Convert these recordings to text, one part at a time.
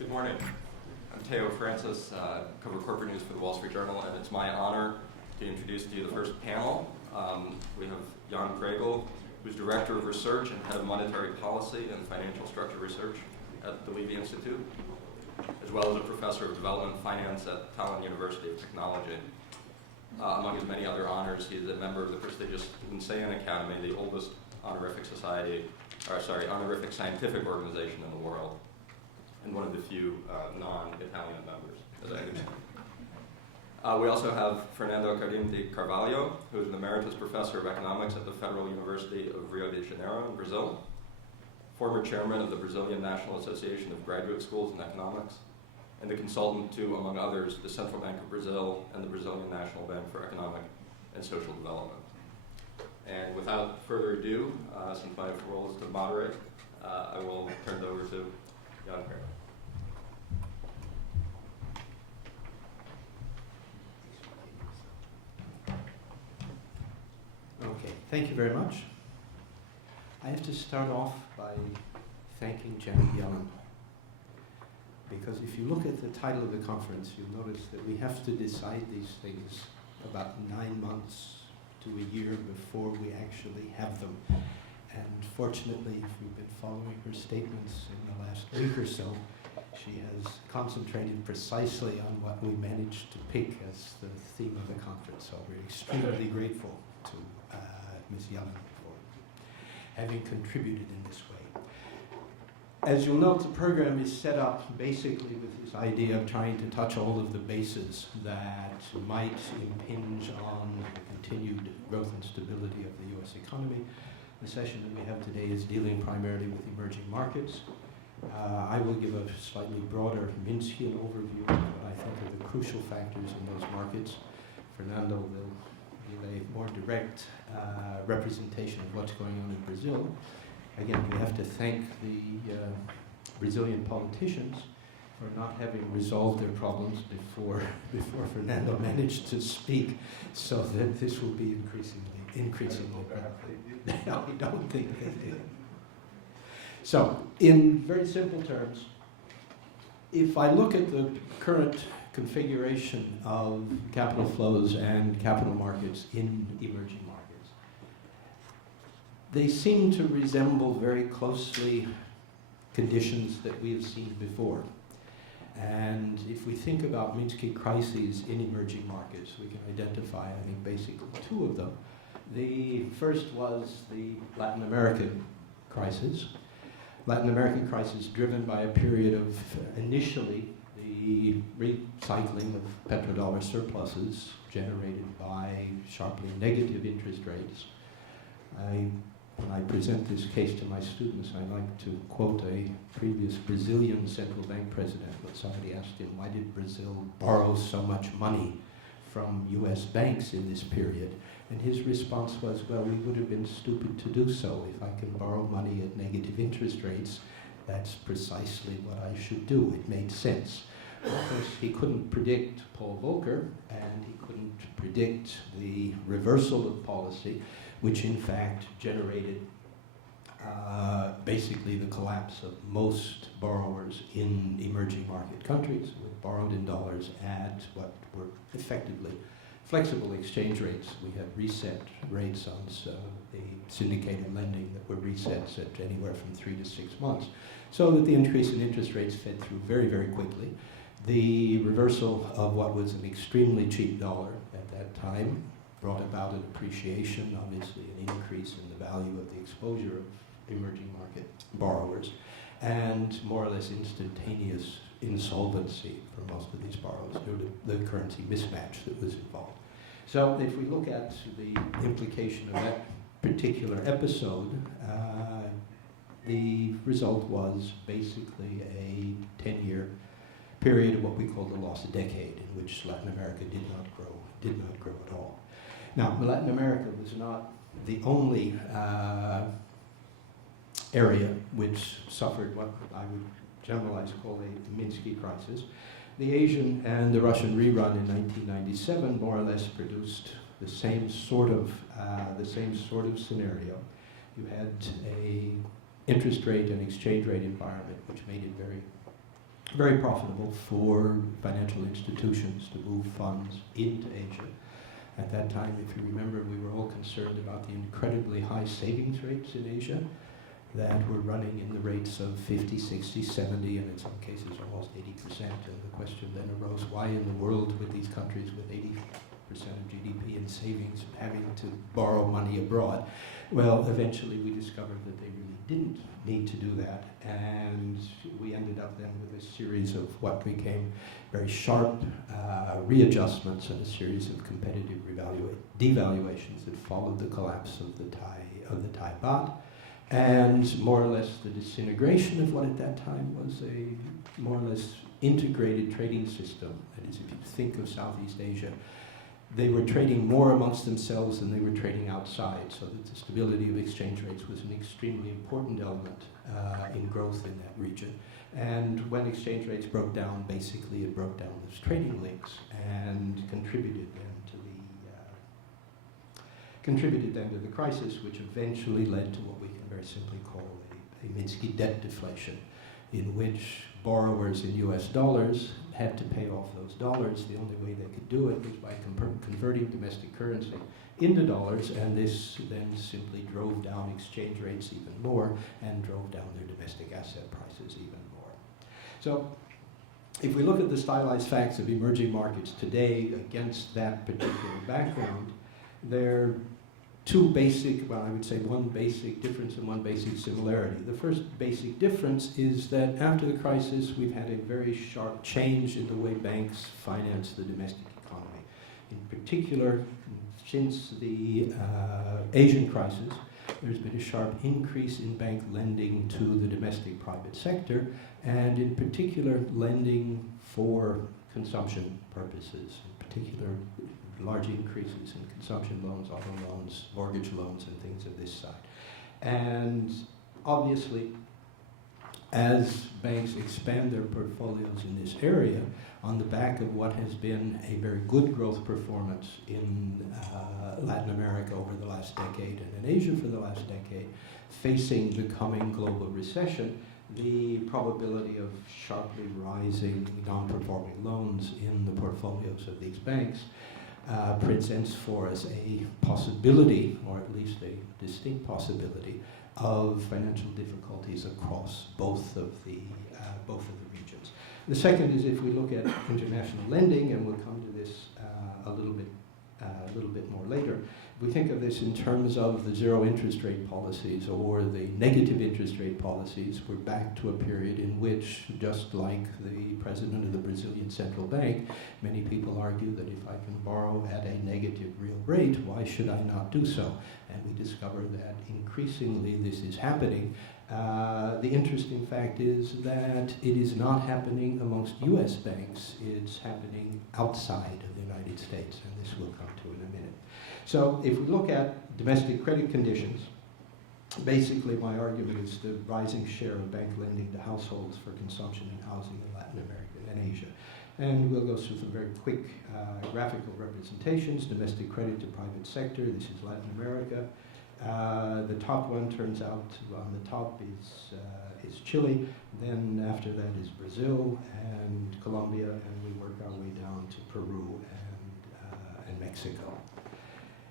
Good morning. I'm Theo Francis, cover corporate news for the Wall Street Journal, and it's my honor to introduce to you the first panel. We have Jan Kregel, who's Director of Research and Head of Monetary Policy and Financial Structure Research at the Levy Institute, as well as a Professor of Development Finance at Tallinn University of Technology. Among his many other honors, he is a member of the prestigious Constrain Academy, the oldest honorific honorific scientific organization in the world, and one of the few non-Italian members, as I understand. We also have Fernando Cardim de Carvalho, who is an Emeritus Professor of Economics at the Federal University of Rio de Janeiro in Brazil, former Chairman of the Brazilian National Association of Graduate Schools in Economics, and the consultant to, among others, the Central Bank of Brazil and the Brazilian National Bank for Economic and Social Development. And without further ado, since my role is to moderate, I will turn it over to Jan Kregel. Okay, thank you very much. I have to start off by thanking Janeiro, because if you look at the title of the conference, you'll notice that we have to decide these things about 9 months to a year before we actually have them. And fortunately, if you've been following her statements in the last week or so, she has concentrated precisely on what we managed to pick as the theme of the conference. So we're extremely grateful to Ms. Hyman for having contributed in this way. As you'll note, the program is set up basically with this idea of trying to touch all of the bases that might impinge on the continued growth and stability of the U.S. economy. The session that we have today is dealing primarily with emerging markets. I will give a slightly broader Minsky overview of what I think are the crucial factors in those markets. Fernando will give a more direct representation of what's going on in Brazil. Again, we have to thank the Brazilian politicians for not having resolved their problems before Fernando managed to speak, so that this will be increasingly better. No, I don't think they did. So, in very simple terms, if I look at the current configuration of capital flows and capital markets in emerging markets, they seem to resemble very closely conditions that we have seen before. And if we think about Minsky crises in emerging markets, we can identify, I think, basically two of them. The first was the Latin American crisis. Latin American crisis driven by a period of initially the recycling of petrodollar surpluses generated by sharply negative interest rates. When I present this case to my students, I like to quote a previous Brazilian central bank president when somebody asked him, why did Brazil borrow so much money from US banks in this period? And his response was, well, we would have been stupid to do so. If I can borrow money at negative interest rates, that's precisely what I should do. It made sense. Of course, he couldn't predict Paul Volcker, and he couldn't predict the reversal of policy, which in fact generated basically the collapse of most borrowers in emerging market countries, who borrowed in dollars at what were effectively flexible exchange rates. We had reset rates on the syndicated lending that were resets at anywhere from 3 to 6 months, so that the increase in interest rates fed through very, very quickly. The reversal of what was an extremely cheap dollar at that time brought about an appreciation, obviously an increase in the value of the exposure of emerging market borrowers, and more or less instantaneous insolvency for most of these borrowers due to the currency mismatch that was involved. So if we look at the implication of that particular episode, the result was basically a 10-year period of what we call the lost decade, in which Latin America did not grow at all. Now, Latin America was not the only area which suffered what I would generalize call a Minsky crisis. The Asian and the Russian rerun in 1997 more or less produced the same sort of scenario. You had a interest rate and exchange rate environment which made it very very profitable for financial institutions to move funds into Asia. At that time, if you remember, we were all concerned about the incredibly high savings rates in Asia that were running in the rates of 50, 60, 70, and in some cases almost 80%. And the question then arose, why in the world with these countries with 80% of GDP in savings having to borrow money abroad? Well, eventually we discovered that they really didn't need to do that, and we ended up then with a series of what became very sharp readjustments and a series of competitive devaluations that followed the collapse of the Thai baht, and more or less the disintegration of what at that time was a more or less integrated trading system. That is, if you think of Southeast Asia, they were trading more amongst themselves than they were trading outside, so that the stability of exchange rates was an extremely important element in growth in that region. And when exchange rates broke down, basically it broke down those trading links and contributed then to the crisis, which eventually led to what we can very simply call a Minsky debt deflation, in which borrowers in US dollars had to pay off those dollars. The only way they could do it was by converting domestic currency into dollars, and this then simply drove down exchange rates even more and drove down their domestic asset prices even more. So if we look at the stylized facts of emerging markets today against that particular background, there are two basic, well, I would say one basic difference and one basic similarity. The first basic difference is that after the crisis, we've had a very sharp change in the way banks finance the domestic economy. In particular, since the Asian crisis, there's been a sharp increase in bank lending to the domestic private sector, and in particular, lending for consumption purposes, in particular, large increases in consumption loans, auto loans, mortgage loans, and things of this side. And obviously, as banks expand their portfolios in this area, on the back of what has been a very good growth performance in Latin America over the last decade and in Asia for the last decade, facing the coming global recession, the probability of sharply rising non-performing loans in the portfolios of these banks presents for us a possibility, or at least a distinct possibility, of financial difficulties across both of the regions. The second is, if we look at international lending, and we'll come to this a little bit more later, we think of this in terms of the zero interest rate policies or the negative interest rate policies. We're back to a period in which, just like the president of the Brazilian Central Bank, many people argue that if I can borrow at a negative real rate, why should I not do so? And we discover that increasingly this is happening. The interesting fact is that it is not happening amongst US banks, it's happening outside of the United States, and this we'll come to in a minute. So if we look at domestic credit conditions, basically my argument is the rising share of bank lending to households for consumption and housing in Latin America and Asia. And we'll go through some very quick graphical representations. Domestic credit to private sector, this is Latin America. The top one turns out on the top is Chile, then after that is Brazil and Colombia, and we work our way down to Peru and Mexico.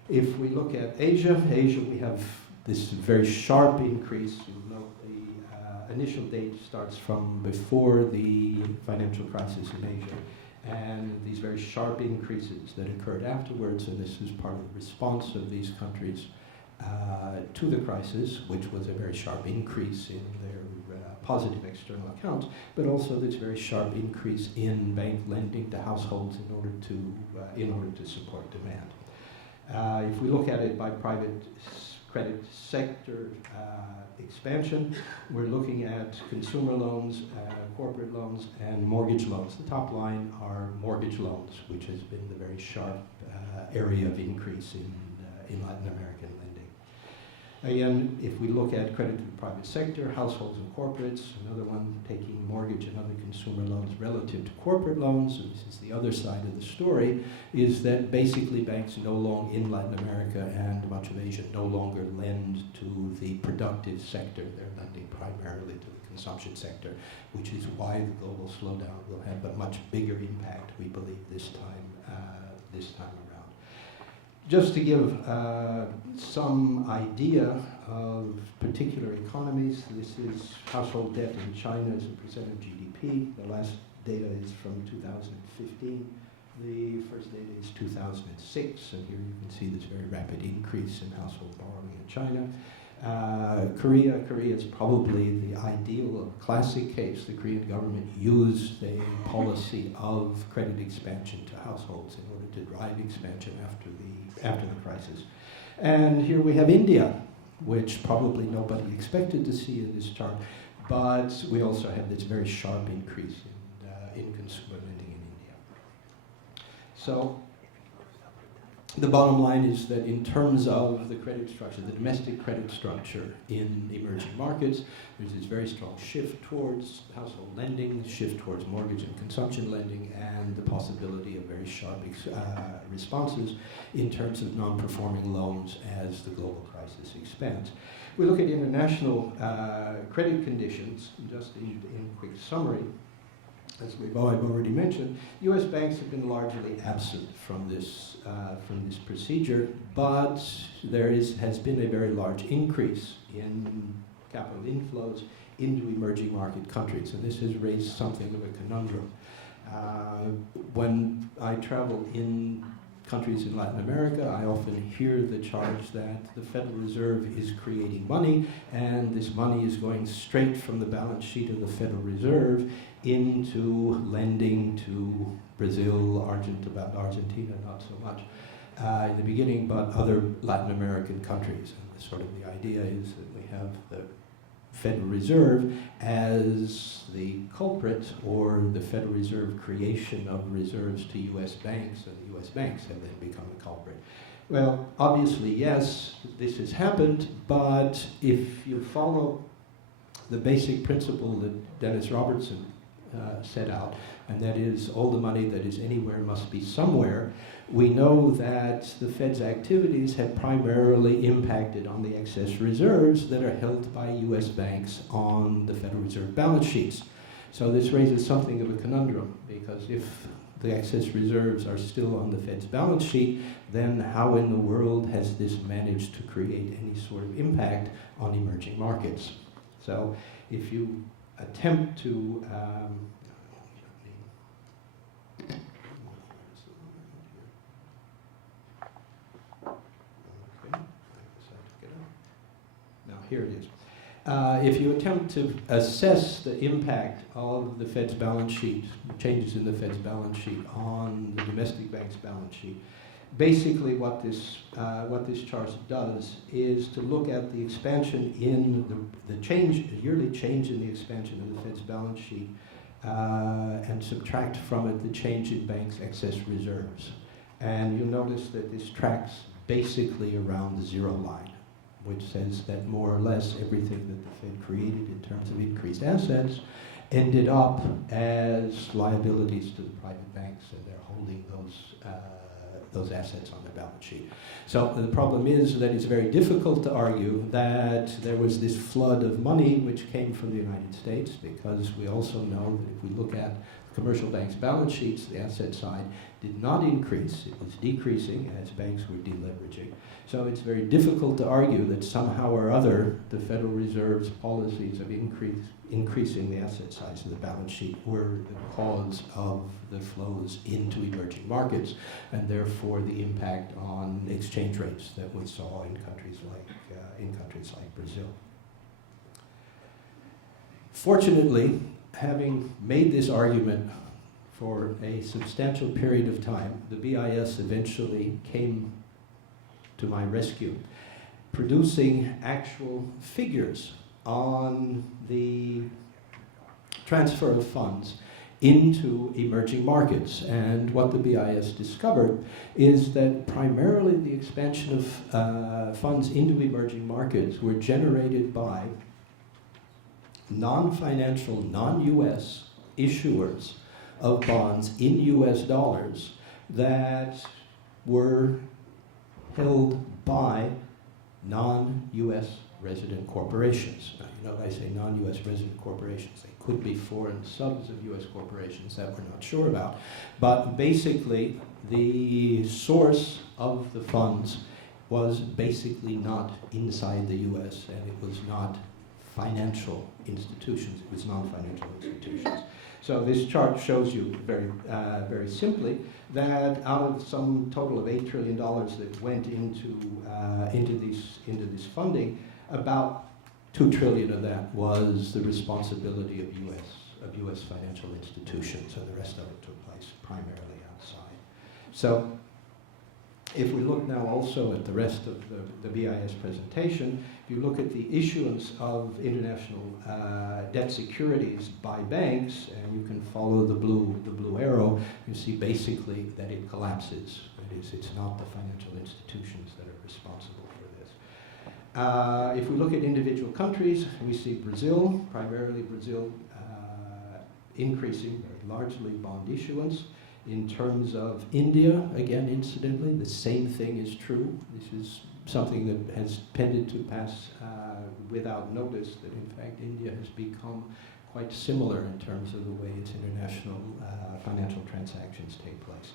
If we look at Asia, we have this very sharp increase. You'll note the initial date starts from before the financial crisis in Asia, and these very sharp increases that occurred afterwards, and this is part of the response of these countries to the crisis, which was a very sharp increase in their positive external accounts, but also this very sharp increase in bank lending to households in order to support demand. If we look at it by private credit sector expansion, we're looking at consumer loans, corporate loans, and mortgage loans. The top line are mortgage loans, which has been the very sharp area of increase in Latin American lending. Again, if we look at credit to the private sector, households and corporates, another one taking mortgage and other consumer loans relative to corporate loans, and this is the other side of the story, is that basically banks no longer in Latin America and much of Asia no longer lend to the productive sector. They're lending primarily to the consumption sector, which is why the global slowdown will have a much bigger impact, we believe, this time around. Just to give some idea of particular economies, this is household debt in China as a percent of GDP. The last data is from 2015. The first data is 2006, and here you can see this very rapid increase in household borrowing in China. Korea is probably the ideal or classic case. The Korean government used a policy of credit expansion to households in order to drive expansion after the crisis. And here we have India, which probably nobody expected to see in this chart, but we also have this very sharp increase in consumer lending in India. So the bottom line is that in terms of the credit structure, the domestic credit structure in emerging markets, there's this very strong shift towards household lending, shift towards mortgage and consumption lending, and the possibility of very sharp responses in terms of non-performing loans as the global crisis expands. We look at international credit conditions, just in quick summary. As I've already mentioned, U.S. banks have been largely absent from this procedure, but there has been a very large increase in capital inflows into emerging market countries, and this has raised something of a conundrum. When I travel in countries in Latin America, I often hear the charge that the Federal Reserve is creating money, and this money is going straight from the balance sheet of the Federal Reserve into lending to Brazil, Argentina not so much in the beginning, but other Latin American countries. And sort of the idea is that we have the Federal Reserve as the culprit, or the Federal Reserve creation of reserves to U.S. banks, and the U.S. banks have then become the culprit. Well, obviously, yes, this has happened, but if you follow the basic principle that Dennis Robertson set out, and that is all the money that is anywhere must be somewhere, we know that the Fed's activities have primarily impacted on the excess reserves that are held by U.S. banks on the Federal Reserve balance sheets. So this raises something of a conundrum, because if the excess reserves are still on the Fed's balance sheet, then how in the world has this managed to create any sort of impact on emerging markets? So if you attempt to here it is. If you attempt to assess the impact of the Fed's balance sheet, changes in the Fed's balance sheet on the domestic bank's balance sheet, basically what this chart does is to look at the expansion in the yearly change in the expansion of the Fed's balance sheet and subtract from it the change in banks' excess reserves. And you'll notice that this tracks basically around the zero line, which says that more or less everything that the Fed created in terms of increased assets ended up as liabilities to the private banks, and they're holding those assets on their balance sheet. So the problem is that it's very difficult to argue that there was this flood of money which came from the United States, because we also know that if we look at commercial banks' balance sheets, the asset side did not increase, it was decreasing as banks were deleveraging. So it's very difficult to argue that somehow or other the Federal Reserve's policies of increasing the asset size of the balance sheet were the cause of the flows into emerging markets, and therefore the impact on exchange rates that we saw in countries like Brazil. Fortunately, having made this argument for a substantial period of time, the BIS eventually came to my rescue, producing actual figures on the transfer of funds into emerging markets. And what the BIS discovered is that primarily the expansion of funds into emerging markets were generated by non-financial, non-US issuers of bonds in US dollars that were held by non-US resident corporations. Now, you know, I say non-US resident corporations. They could be foreign subs of US corporations that we're not sure about. But basically, the source of the funds was basically not inside the US, and it was not financial institutions, it was non-financial institutions. So this chart shows you very simply that out of some total of $8 trillion that went into this funding, about $2 trillion of that was the responsibility of U.S. financial institutions, and the rest of it took place primarily outside. So if we look now also at the rest of the BIS presentation, if you look at the issuance of international debt securities by banks, and you can follow the blue arrow, you see basically that it collapses. That is, it's not the financial institutions that are responsible for this. If we look at individual countries, we see Brazil, primarily Brazil increasing very largely bond issuance. In terms of India, again, incidentally, the same thing is true. This is something that has tended to pass without notice, that in fact India has become quite similar in terms of the way its international financial transactions take place.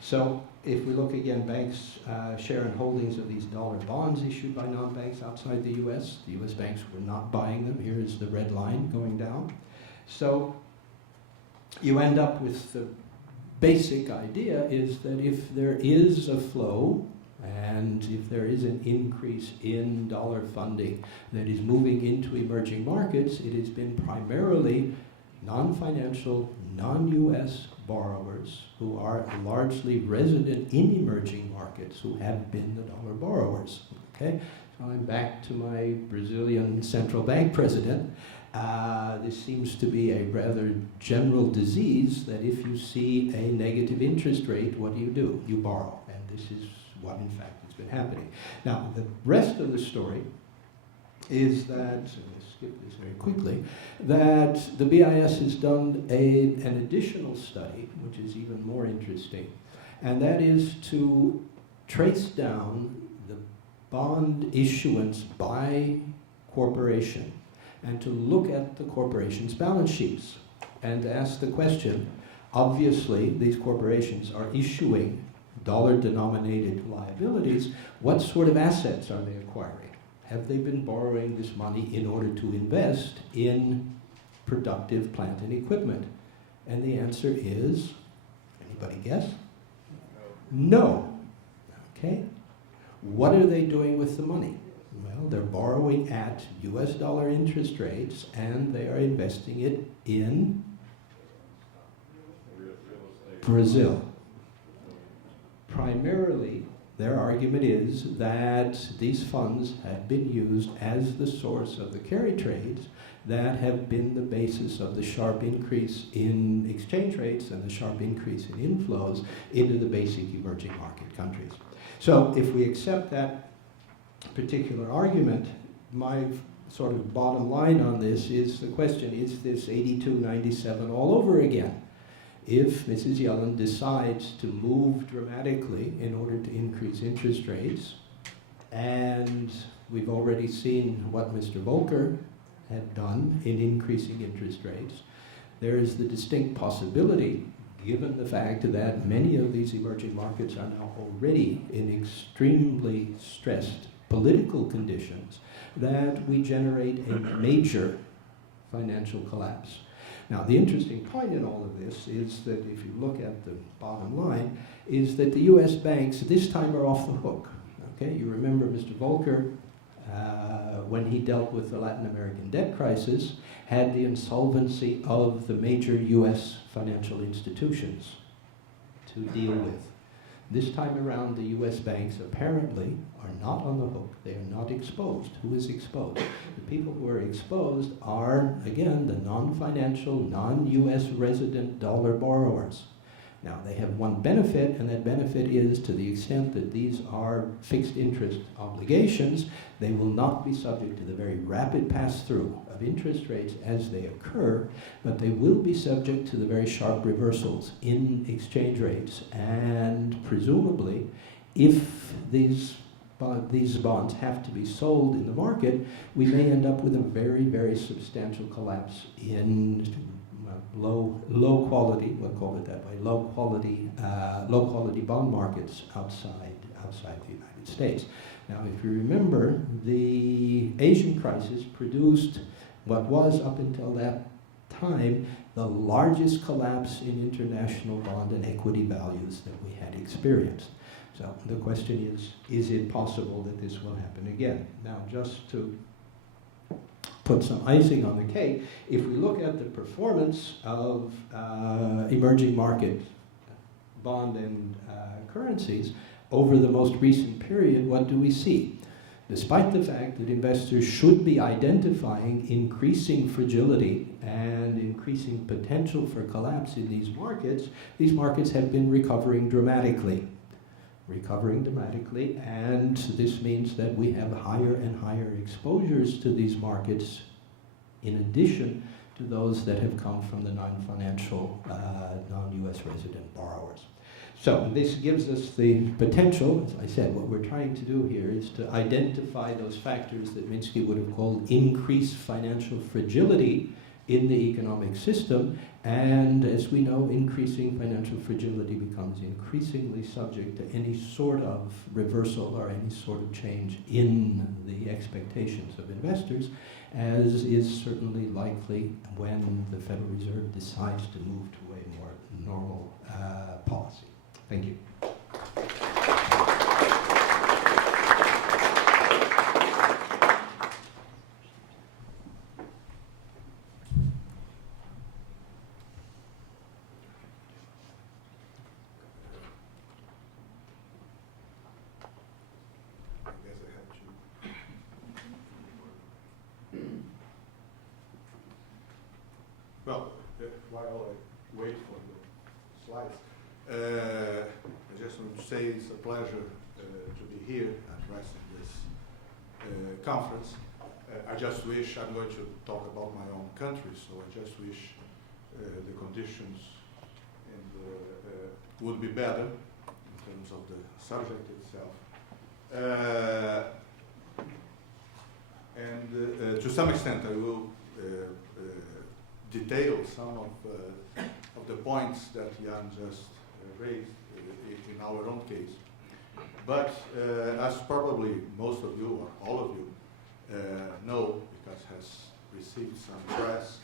So if we look again, banks' share and holdings of these dollar bonds issued by non-banks outside the US banks were not buying them. Here is the red line going down. So you end up with the basic idea is that if there is a flow and if there is an increase in dollar funding that is moving into emerging markets, it has been primarily non-financial, non-US borrowers who are largely resident in emerging markets who have been the dollar borrowers. Okay, so I'm back to my Brazilian central bank president. This seems to be a rather general disease that if you see a negative interest rate, what do? You borrow. And this is what, in fact, has been happening. Now, the rest of the story is that, so let's skip this very quickly, that the BIS has done an additional study, which is even more interesting, and that is to trace down the bond issuance by corporation, and to look at the corporation's balance sheets and ask the question, obviously these corporations are issuing dollar-denominated liabilities, what sort of assets are they acquiring? Have they been borrowing this money in order to invest in productive plant and equipment? And the answer is, anybody guess? No. Okay. What are they doing with the money? Well, they're borrowing at US dollar interest rates and they are investing it in Brazil. Primarily, their argument is that these funds have been used as the source of the carry trades that have been the basis of the sharp increase in exchange rates and the sharp increase in inflows into the basic emerging market countries. So if we accept that particular argument, my sort of bottom line on this is the question, is this 82-97 all over again? If Mrs. Yellen decides to move dramatically in order to increase interest rates, and we've already seen what Mr. Volcker had done in increasing interest rates, there is the distinct possibility, given the fact that many of these emerging markets are now already in extremely stressed political conditions, that we generate a major financial collapse. Now, the interesting point in all of this is that if you look at the bottom line, is that the US banks this time are off the hook. Okay, you remember Mr. Volcker, when he dealt with the Latin American debt crisis, had the insolvency of the major US financial institutions to deal with. This time around, the US banks apparently are not on the hook. They are not exposed. Who is exposed? The people who are exposed are, again, the non-financial, non-US resident dollar borrowers. Now, they have one benefit, and that benefit is to the extent that these are fixed interest obligations, they will not be subject to the very rapid pass-through of interest rates as they occur, but they will be subject to the very sharp reversals in exchange rates. And presumably, if these bonds have to be sold in the market, we may end up with a very, very substantial collapse in low quality, we'll call it that way, low quality bond markets outside the United States. Now, if you remember, the Asian crisis produced what was, up until that time, the largest collapse in international bond and equity values that we had experienced. So the question is it possible that this will happen again? Now, just to put some icing on the cake, if we look at the performance of emerging market bond and currencies over the most recent period, what do we see? Despite the fact that investors should be identifying increasing fragility and increasing potential for collapse in these markets have been recovering dramatically, and this means that we have higher and higher exposures to these markets in addition to those that have come from the non-financial, non-US resident borrowers. So this gives us the potential, as I said, what we're trying to do here is to identify those factors that Minsky would have called increased financial fragility in the economic system, and as we know, increasing financial fragility becomes increasingly subject to any sort of reversal or any sort of change in the expectations of investors, as is certainly likely when the Federal Reserve decides to move to a more normal policy. Thank you. Well, while I wait for the slides, I just want to say it's a pleasure to be here addressing this conference. I just wish, I'm going to talk about my own country, so I just wish the conditions would be better in terms of the subject itself. And to some extent I will detail some of the points that Jan just raised in our own case. But as probably most of you or all of you know, because has received some press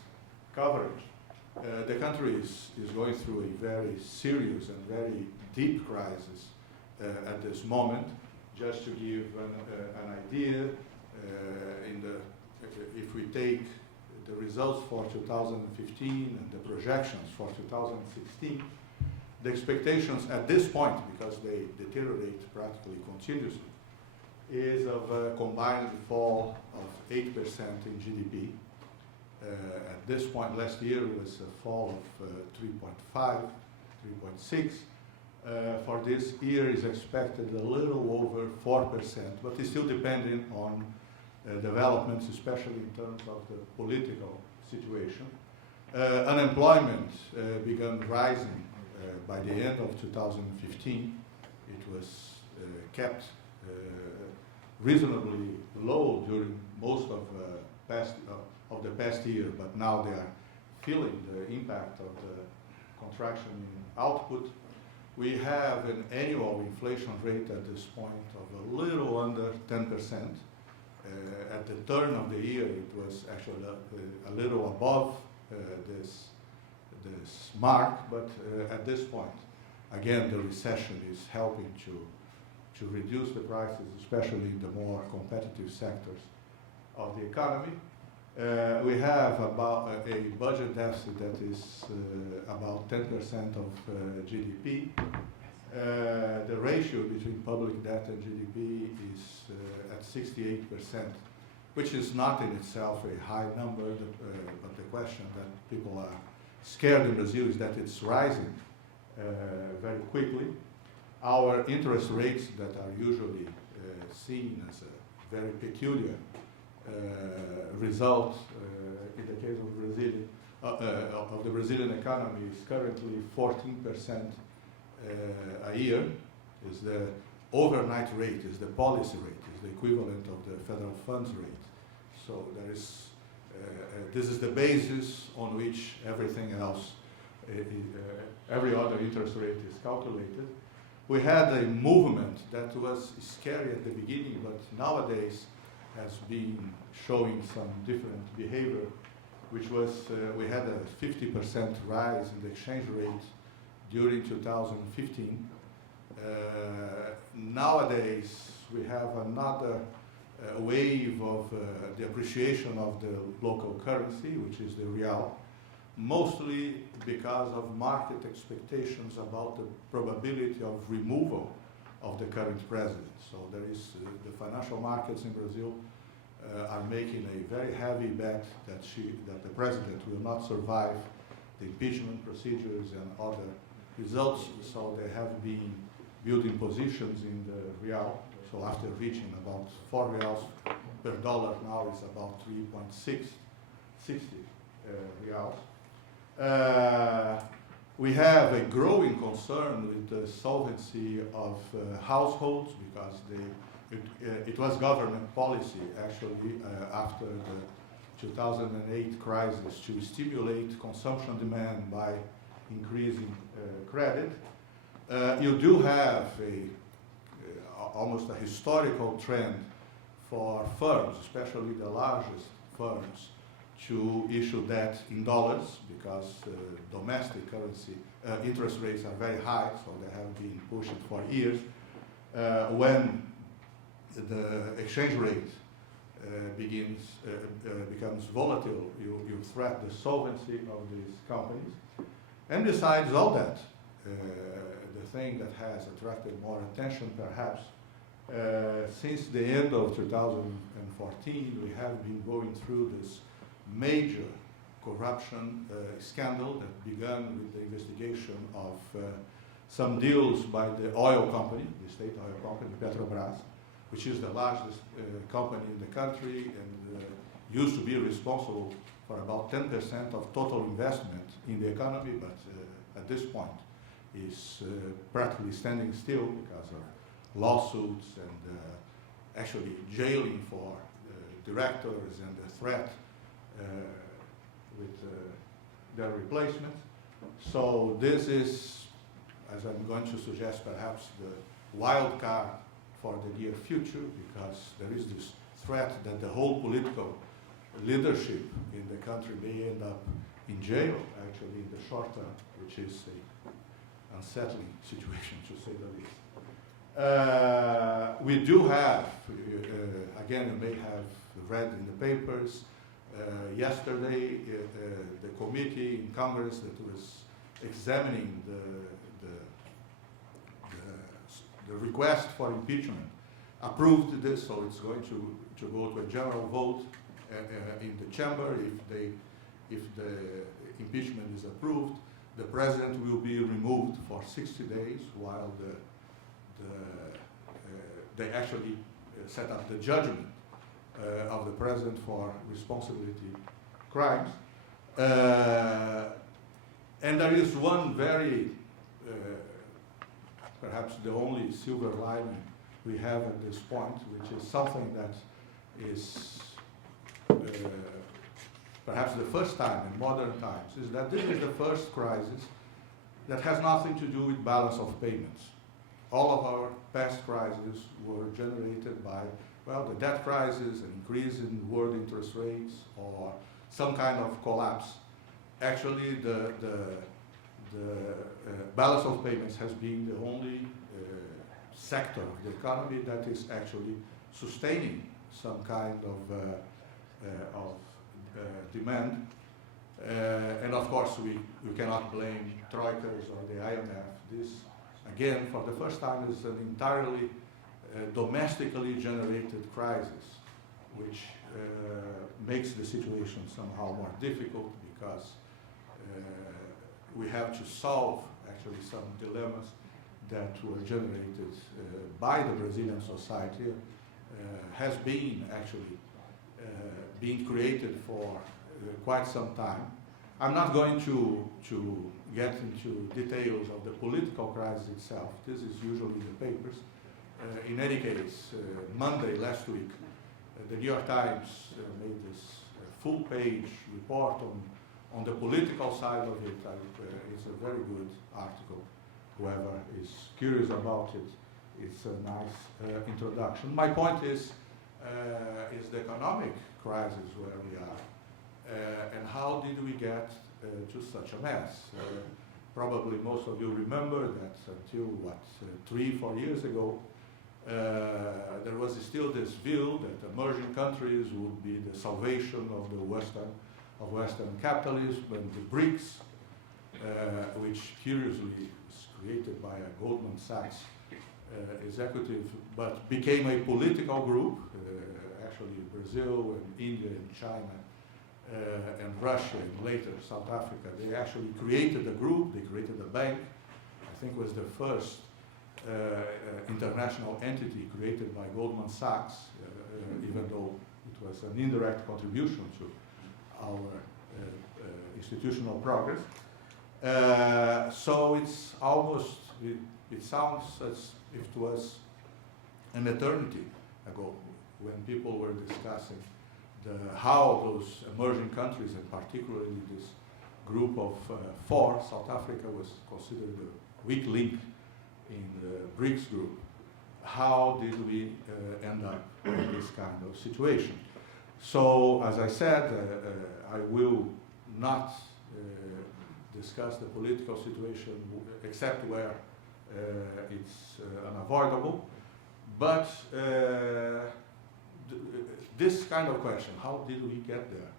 coverage, the country is going through a very serious and very deep crisis at this moment. Just to give an idea, if we take the results for 2015 and the projections for 2016, the expectations at this point, because they deteriorate practically continuously, is of a combined fall of 8% in GDP. At this point last year it was a fall of 3.5, 3.6. For this year is expected a little over 4%, but it's still depending on developments, especially in terms of the political situation. Unemployment began rising by the end of 2015. It was kept reasonably low during most of the past year, but now they are feeling the impact of the contraction in output. We have an annual inflation rate at this point of a little under 10%. At the turn of the year, it was actually a little above this mark, but at this point, again, the recession is helping to reduce the prices, especially in the more competitive sectors of the economy. We have about a budget deficit that is about 10% of GDP. The ratio between public debt and GDP is at 68%, which is not in itself a high number, but the question that people are scared in Brazil is that it's rising very quickly. Our interest rates that are usually seen as a very peculiar result in the case of the Brazilian economy is currently 14% a year. Is the overnight rate, is the policy rate, is the equivalent of the federal funds rate. So there is, this is the basis on which everything else, every other interest rate is calculated. We had a movement that was scary at the beginning, but nowadays has been showing some different behavior, which was we had a 50% rise in the exchange rate during 2015. Nowadays, we have another wave of the appreciation of the local currency, which is the real, mostly because of market expectations about the probability of removal of the current president. So there is the financial markets in Brazil are making a very heavy bet that the president will not survive the impeachment procedures and other results. So they have been building positions in the real. So after reaching about 4 reals per dollar, now it's about 3.60 reals. We have a growing concern with the solvency of households because it was government policy actually after the 2008 crisis to stimulate consumption demand by increasing credit. You do have almost a historical trend for firms, especially the largest firms, to issue debt in dollars because domestic currency interest rates are very high, so they have been pushing for years. When the exchange rate becomes volatile, you threat the solvency of these companies. And besides all that, the thing that has attracted more attention perhaps, since the end of 2014, we have been going through this major corruption scandal that began with the investigation of some deals by the oil company, the state oil company, Petrobras, which is the largest company in the country and used to be responsible for about 10% of total investment in the economy, but at this point is practically standing still because of lawsuits and actually jailing for directors and the threat with their replacement. So this is, as I'm going to suggest, perhaps the wild card for the near future, because there is this threat that the whole political leadership in the country may end up in jail, actually, in the short term, which is an unsettling situation, to say the least. We do have, again, you may have read in the papers, yesterday, the committee in Congress that was examining the request for impeachment approved this, so it's going to go to a general vote in the chamber. If the impeachment is approved, the president will be removed for 60 days while they actually set up the judgment of the president for responsibility crimes. And there is one very, perhaps the only silver lining we have at this point, which is something that is perhaps the first time in modern times, is that this is the first crisis that has nothing to do with balance of payments. All of our past crises were generated by, well, the debt crisis, an increase in world interest rates, or some kind of collapse. Actually, the balance of payments has been the only sector of the economy that is actually sustaining some kind of demand. And of course, we cannot blame troikas or the IMF. This, again, for the first time, is an entirely domestically generated crisis, which makes the situation somehow more difficult because we have to solve actually some dilemmas that were generated by the Brazilian society, has been actually being created for quite some time. I'm not going to get into details of the political crisis itself. This is usually the papers. In any case, Monday last week, the New York Times made this full-page report on the political side of it. It's a very good article. Whoever is curious about it, it's a nice introduction. My point is the economic crisis where we are, and how did we get to such a mess? Probably most of you remember that until 3-4 years ago, there was still this view that emerging countries would be the salvation of the Western capitalism, and the BRICS, which curiously was created by a Goldman Sachs executive, but became a political group. Actually, Brazil and India and China and Russia and later South Africa, they actually created a group. They created a bank. I think it was the first international entity created by Goldman Sachs, even though it was an indirect contribution to our institutional progress. So it's almost, it sounds as if it was an eternity ago when people were discussing how those emerging countries, and particularly this group of 4, South Africa was considered a weak link in the BRICS group. How did we end up in this kind of situation? So, as I said, I will not discuss the political situation except where it's unavoidable. But this kind of question, how did we get there,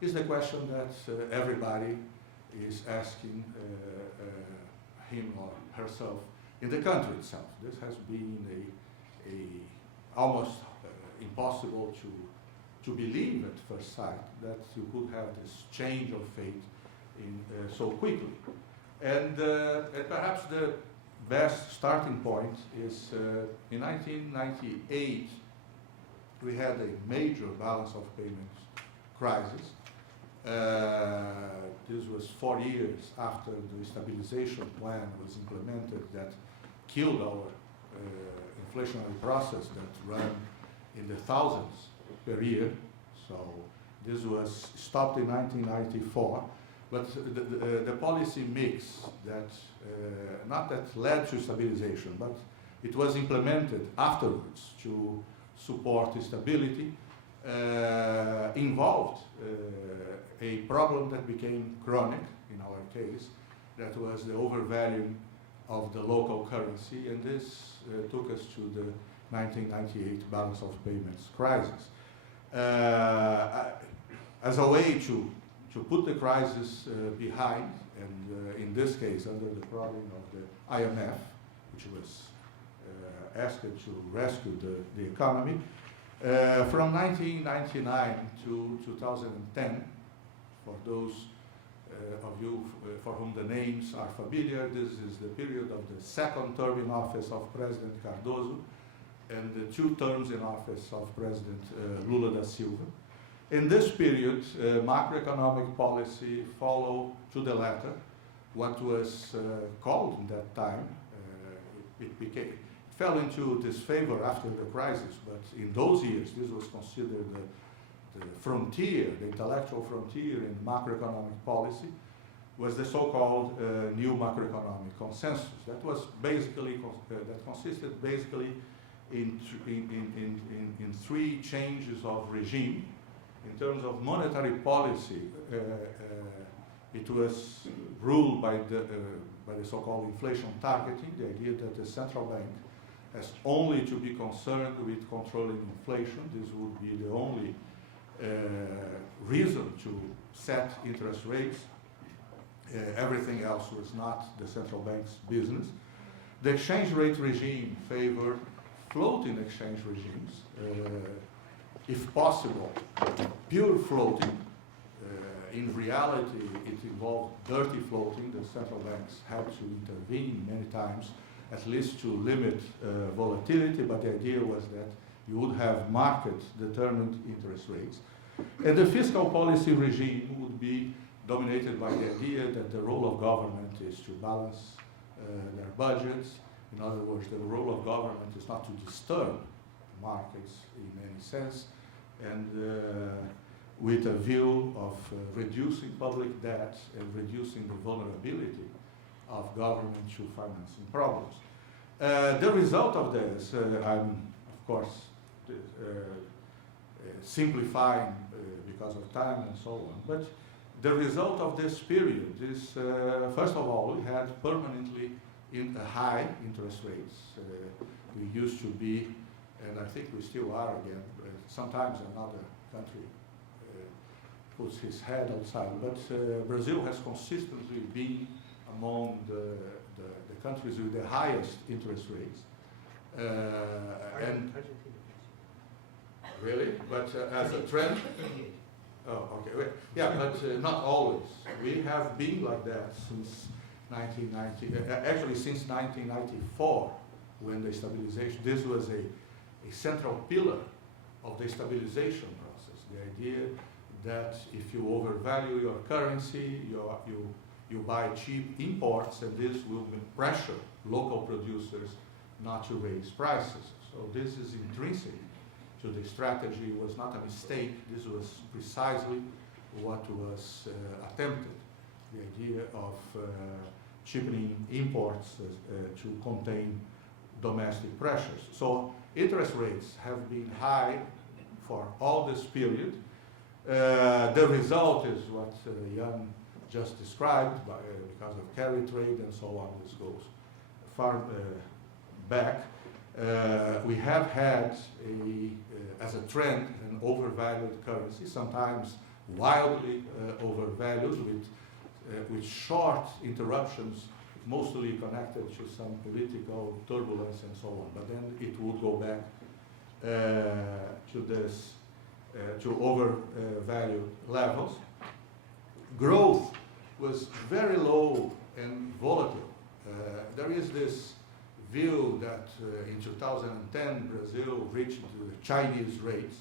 is the question that everybody is asking him or herself in the country itself. This has been almost impossible to believe at first sight that you could have this change of fate so quickly. And perhaps the best starting point is in 1998, we had a major balance of payments crisis. This was 4 years after the stabilization plan was implemented that killed our inflationary process that ran in the thousands per year. So this was stopped in 1994. But the policy mix that, not that led to stabilization, but it was implemented afterwards to support stability, involved a problem that became chronic in our case, that was the overvaluing of the local currency, and this took us to the 1998 balance of payments crisis. As a way to put the crisis behind, and in this case under the prodding of the IMF, which was asked to rescue the economy, from 1999 to 2010, for those of you for whom the names are familiar, this is the period of the second term in office of President Cardoso and the 2 terms in office of President Lula da Silva. In this period, macroeconomic policy followed to the letter what was called in that time, it fell into disfavor after the crisis, but in those years this was considered the frontier, the intellectual frontier in macroeconomic policy, was the so-called new macroeconomic consensus. That was basically, that consisted basically in 3 changes of regime. In terms of monetary policy, it was ruled by the so-called inflation targeting, the idea that the central bank has only to be concerned with controlling inflation. This would be the only reason to set interest rates. Everything else was not the central bank's business. The exchange rate regime favored floating exchange regimes, if possible, pure floating. In reality, it involved dirty floating. The central banks had to intervene many times, at least to limit volatility, but the idea was that you would have market-determined interest rates. And the fiscal policy regime would be dominated by the idea that the role of government is to balance their budgets. In other words, the role of government is not to disturb markets in any sense, and with a view of reducing public debt and reducing the vulnerability of government to financing problems. The result of this, I'm of course simplifying because of time and so on, but the result of this period is, first of all, we had permanently high interest rates. We used to be, and I think we still are again, sometimes another country puts his head outside, but Brazil has consistently been among the countries with the highest interest rates. And really, but as a trend, oh, okay, wait. Yeah, but not always. We have been like that since 1990, actually since 1994, when the stabilization, this was a central pillar of the stabilization process. The idea that if you overvalue your currency, you buy cheap imports, and this will pressure local producers not to raise prices. So this is intrinsic to the strategy. It was not a mistake. This was precisely what was attempted, the idea of cheapening imports to contain domestic pressures. So interest rates have been high for all this period. The result is what Jan just described, because of carry trade and so on. This goes far back. We have had, as a trend, an overvalued currency, sometimes wildly overvalued, with short interruptions, mostly connected to some political turbulence and so on. But then it would go back to this, to overvalued levels. Growth was very low and volatile. There is this view that in 2010 Brazil reached the Chinese rates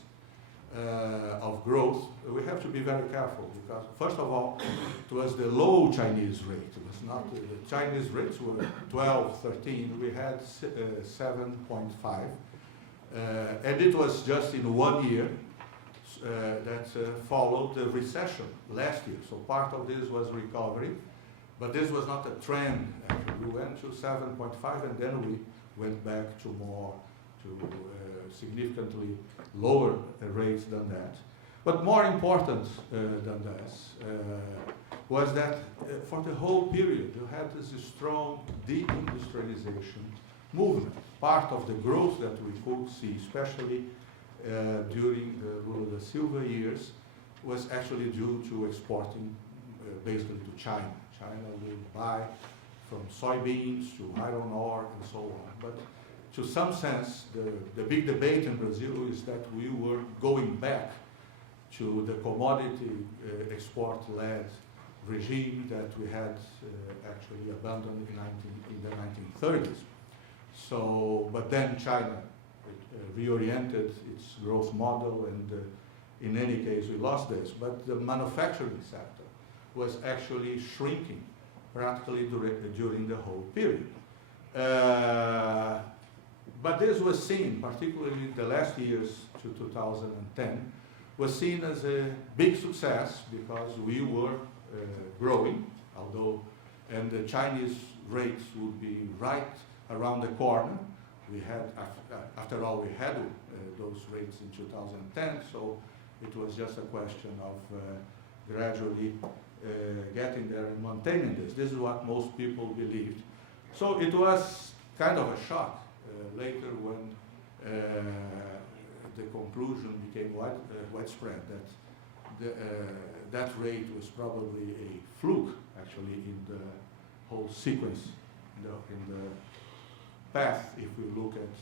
of growth. We have to be very careful because, first of all, it was the low Chinese rate. It was not the Chinese rates were 12, 13. We had 7.5, and it was just in 1 year that followed the recession last year. So part of this was recovery, but this was not a trend. Actually, we went to 7.5, and then we went back to significantly lower rates than that. But more important than this was that for the whole period you had this strong deindustrialization movement. Part of the growth that we could see, especially during the Lula da Silva years, was actually due to exporting basically to China. China would buy from soybeans to iron ore and so on. But to some sense, the big debate in Brazil is that we were going back to the commodity export-led regime that we had actually abandoned in the 1930s. So, but then China reoriented its growth model, and in any case we lost this. But the manufacturing sector was actually shrinking practically during the whole period. But this was seen, particularly the last years to 2010, was seen as a big success because we were growing, and the Chinese rates would be right around the corner. We had, after all, we had those rates in 2010, so it was just a question of gradually getting there and maintaining this. This is what most people believed. So it was kind of a shock later when the conclusion became widespread that that rate was probably a fluke, actually, in the whole sequence, in the path if we look at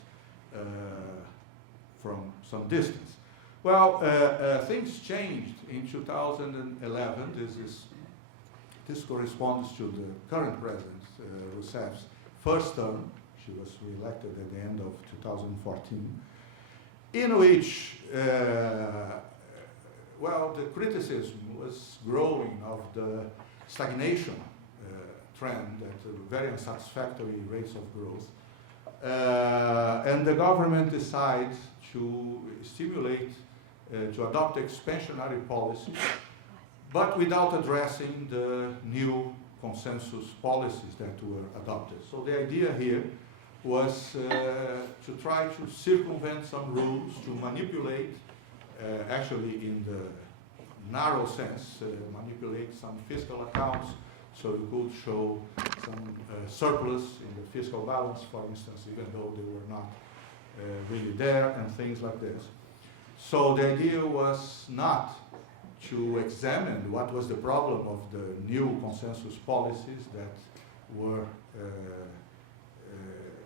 from some distance. Well, things changed in 2011. This corresponds to the current president, Rousseff's first term. She was re-elected at the end of 2014, in which, well, the criticism was growing of the stagnation trend at very unsatisfactory rates of growth. And the government decides to stimulate, to adopt expansionary policies, but without addressing the new consensus policies that were adopted. So the idea here was to try to circumvent some rules, to manipulate, actually in the narrow sense, manipulate some fiscal accounts, so you could show some surplus in the fiscal balance, for instance, even though they were not really there, and things like this. So the idea was not to examine what was the problem of the new consensus policies that were,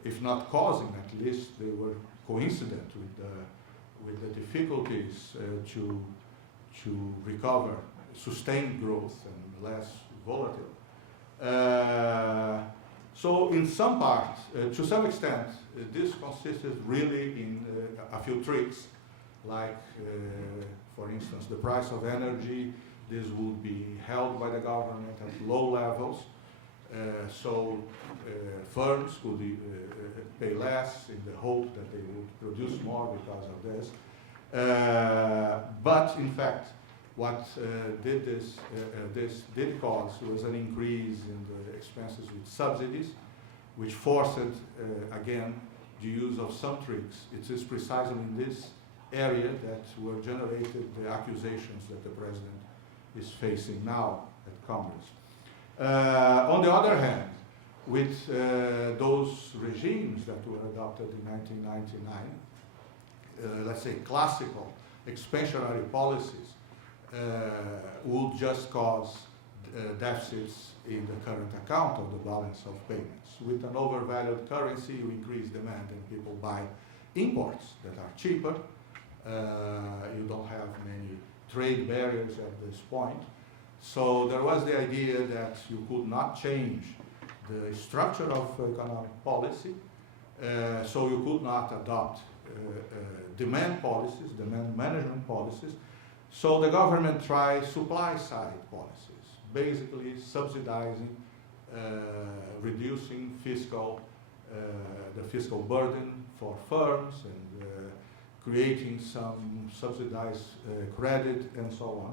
if not causing, at least they were coincident with the difficulties to recover sustained growth and less volatile. So in some part, to some extent, this consisted really in a few tricks, like, for instance, the price of energy. This would be held by the government at low levels, so firms could pay less in the hope that they would produce more because of this. But in fact, what this did cause was an increase in the expenses with subsidies, which forced, again, the use of some tricks. It is precisely in this area that were generated the accusations that the president is facing now at Congress. On the other hand, with those regimes that were adopted in 1999, let's say classical expansionary policies, would just cause deficits in the current account of the balance of payments. With an overvalued currency, you increase demand and people buy imports that are cheaper. You don't have many trade barriers at this point. So there was the idea that you could not change the structure of economic policy, so you could not adopt demand policies, demand management policies. So the government tried supply-side policies, basically subsidizing, reducing the fiscal burden for firms and creating some subsidized credit and so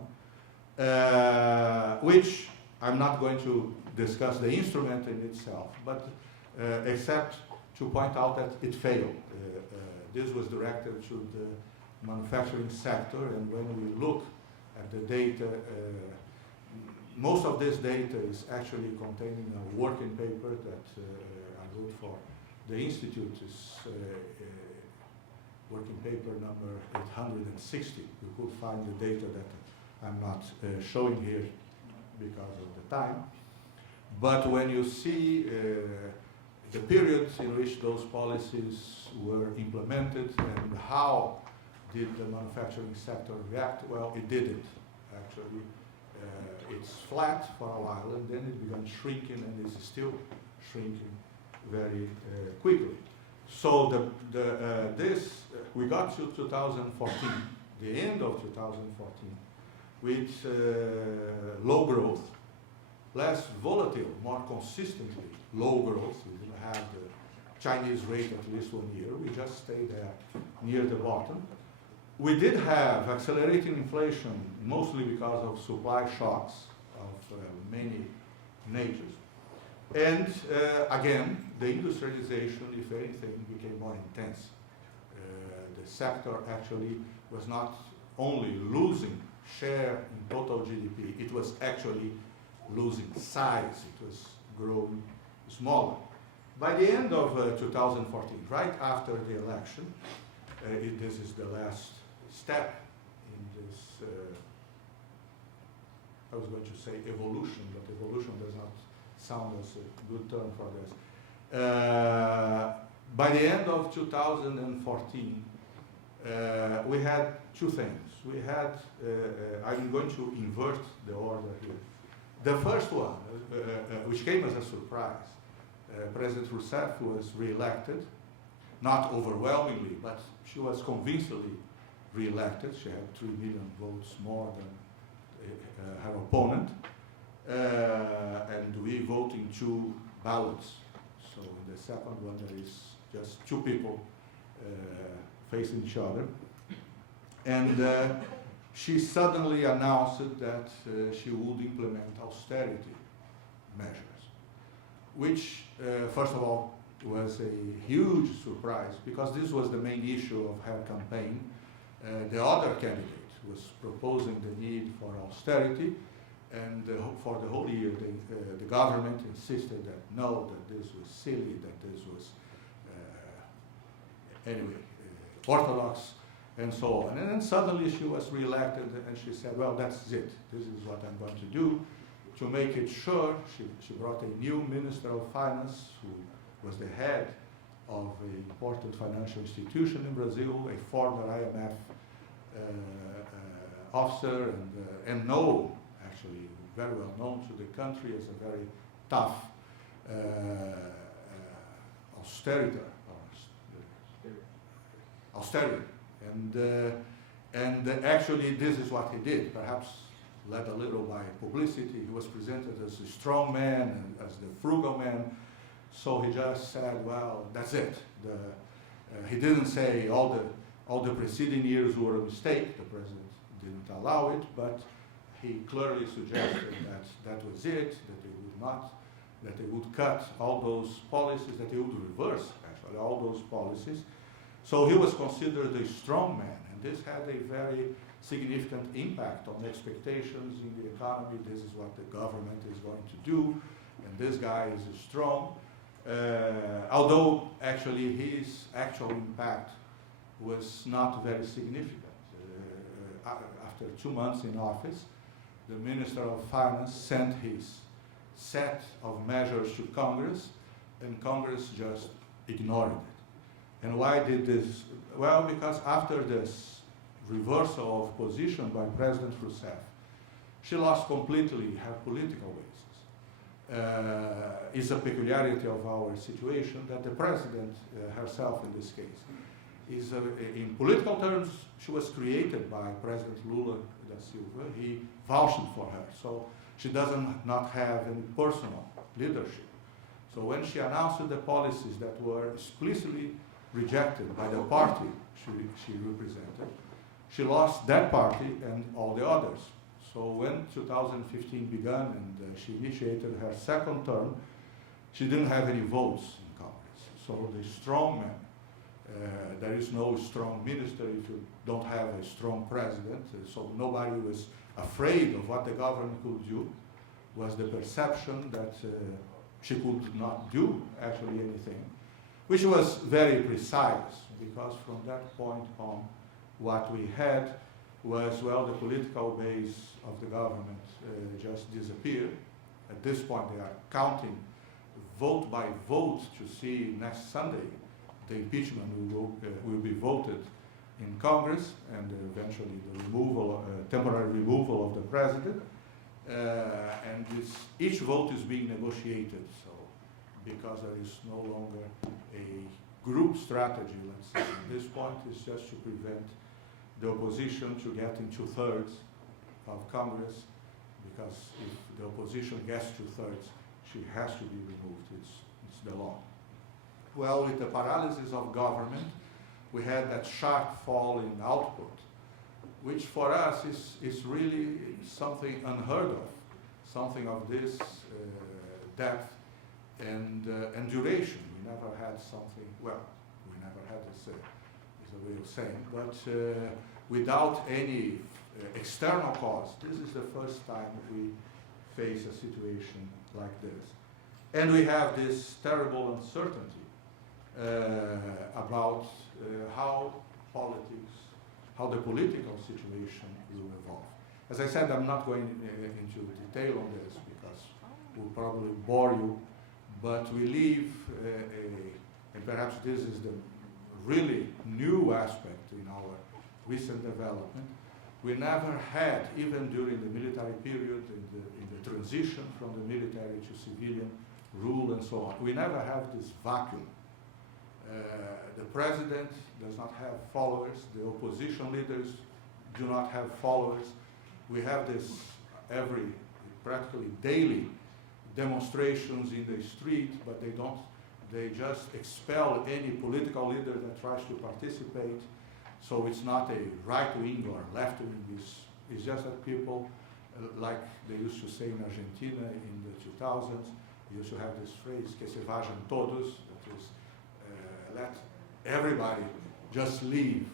on, which I'm not going to discuss the instrument in itself, but except to point out that it failed. This was directed to the manufacturing sector, and when we look at the data, most of this data is actually contained in a working paper that I wrote for the Institute. Is working paper number 860. You could find the data that I'm not showing here because of the time. But when you see the period in which those policies were implemented and how did the manufacturing sector react, well, it didn't, actually. It's flat for a while, and then it began shrinking, and is still shrinking very quickly. So we got to 2014, the end of 2014, with low growth, less volatile, more consistently low growth. We didn't have the Chinese rate at least 1 year. We just stayed there near the bottom. We did have accelerating inflation, mostly because of supply shocks of many natures. And again, the industrialization, if anything, became more intense. The sector actually was not only losing share in total GDP, it was actually losing size. It was growing smaller. By the end of 2014, right after the election, this is the last step in this, I was going to say evolution, but evolution does not sound as a good term for this. By the end of 2014, we had two things. We had, I'm going to invert the order here. The first one, which came as a surprise, President Rousseff was re-elected, not overwhelmingly, but she was convincingly re-elected. She had 3 million votes more than her opponent. And we vote in 2 ballots. So in the second one, there is just 2 people facing each other. And she suddenly announced that she would implement austerity measures, which, first of all, was a huge surprise because this was the main issue of her campaign. The other candidate was proposing the need for austerity, and for the whole year, the government insisted that no, that this was silly, that this was, orthodox, and so on. And then suddenly she was re-elected, and she said, well, that's it. This is what I'm going to do. To make it sure, she brought a new Minister of Finance, who was the head of an important financial institution in Brazil, a former IMF officer, and known, actually, very well known to the country as a very tough austerity. And actually, this is what he did, perhaps led a little by publicity. He was presented as a strong man and as the frugal man. So he just said, well, that's it. He didn't say all the preceding years were a mistake. The president didn't allow it, but he clearly suggested that that was it, that they would cut all those policies, that they would reverse, actually, all those policies. So he was considered a strong man, and this had a very significant impact on expectations in the economy. This is what the government is going to do, and this guy is strong. Although actually his actual impact was not very significant. After 2 months in office, the Minister of Finance sent his set of measures to Congress, and Congress just ignored it. And why did this? Well, because after this reversal of position by President Rousseff, she lost completely her political basis. It's a peculiarity of our situation that the president herself, in this case, is in political terms, she was created by President Lula da Silva. He vouched for her, so she doesn't not have any personal leadership. So when she announced the policies that were explicitly rejected by the party she represented, she lost that party and all the others. So when 2015 began and she initiated her second term, she didn't have any votes in Congress. So the strong man, there is no strong minister if you don't have a strong president. So nobody was afraid of what the government could do. Was the perception that she could not do actually anything, which was very precise, because from that point on, what we had was, well, the political base of the government just disappeared. At this point, they are counting vote by vote to see next Sunday the impeachment will be voted in Congress, and eventually the removal, temporary removal of the president. And each vote is being negotiated, so because there is no longer a group strategy, let's say. At this point, it's just to prevent the opposition to get in 2/3 of Congress, because if the opposition gets 2/3, she has to be removed. It's the law. Well, with the paralysis of government, we had that sharp fall in output, which for us is really something unheard of, something of this depth and duration. We never had something, well, we never had this, is a way of saying, but without any external cause. This is the first time we face a situation like this. And we have this terrible uncertainty about how the political situation will evolve. As I said, I'm not going into detail on this because it will probably bore you, but we live and perhaps this is the really new aspect in our recent development. We never had, even during the military period, in the transition from the military to civilian rule and so on, we never have this vacuum. The president does not have followers, the opposition leaders do not have followers. We have this practically daily demonstrations in the street, but they just expel any political leader that tries to participate. So it's not a right-wing or left-wing, it's just that people, like they used to say in Argentina in the 2000s, used to have this phrase, que se vayan todos, that is, let everybody just leave,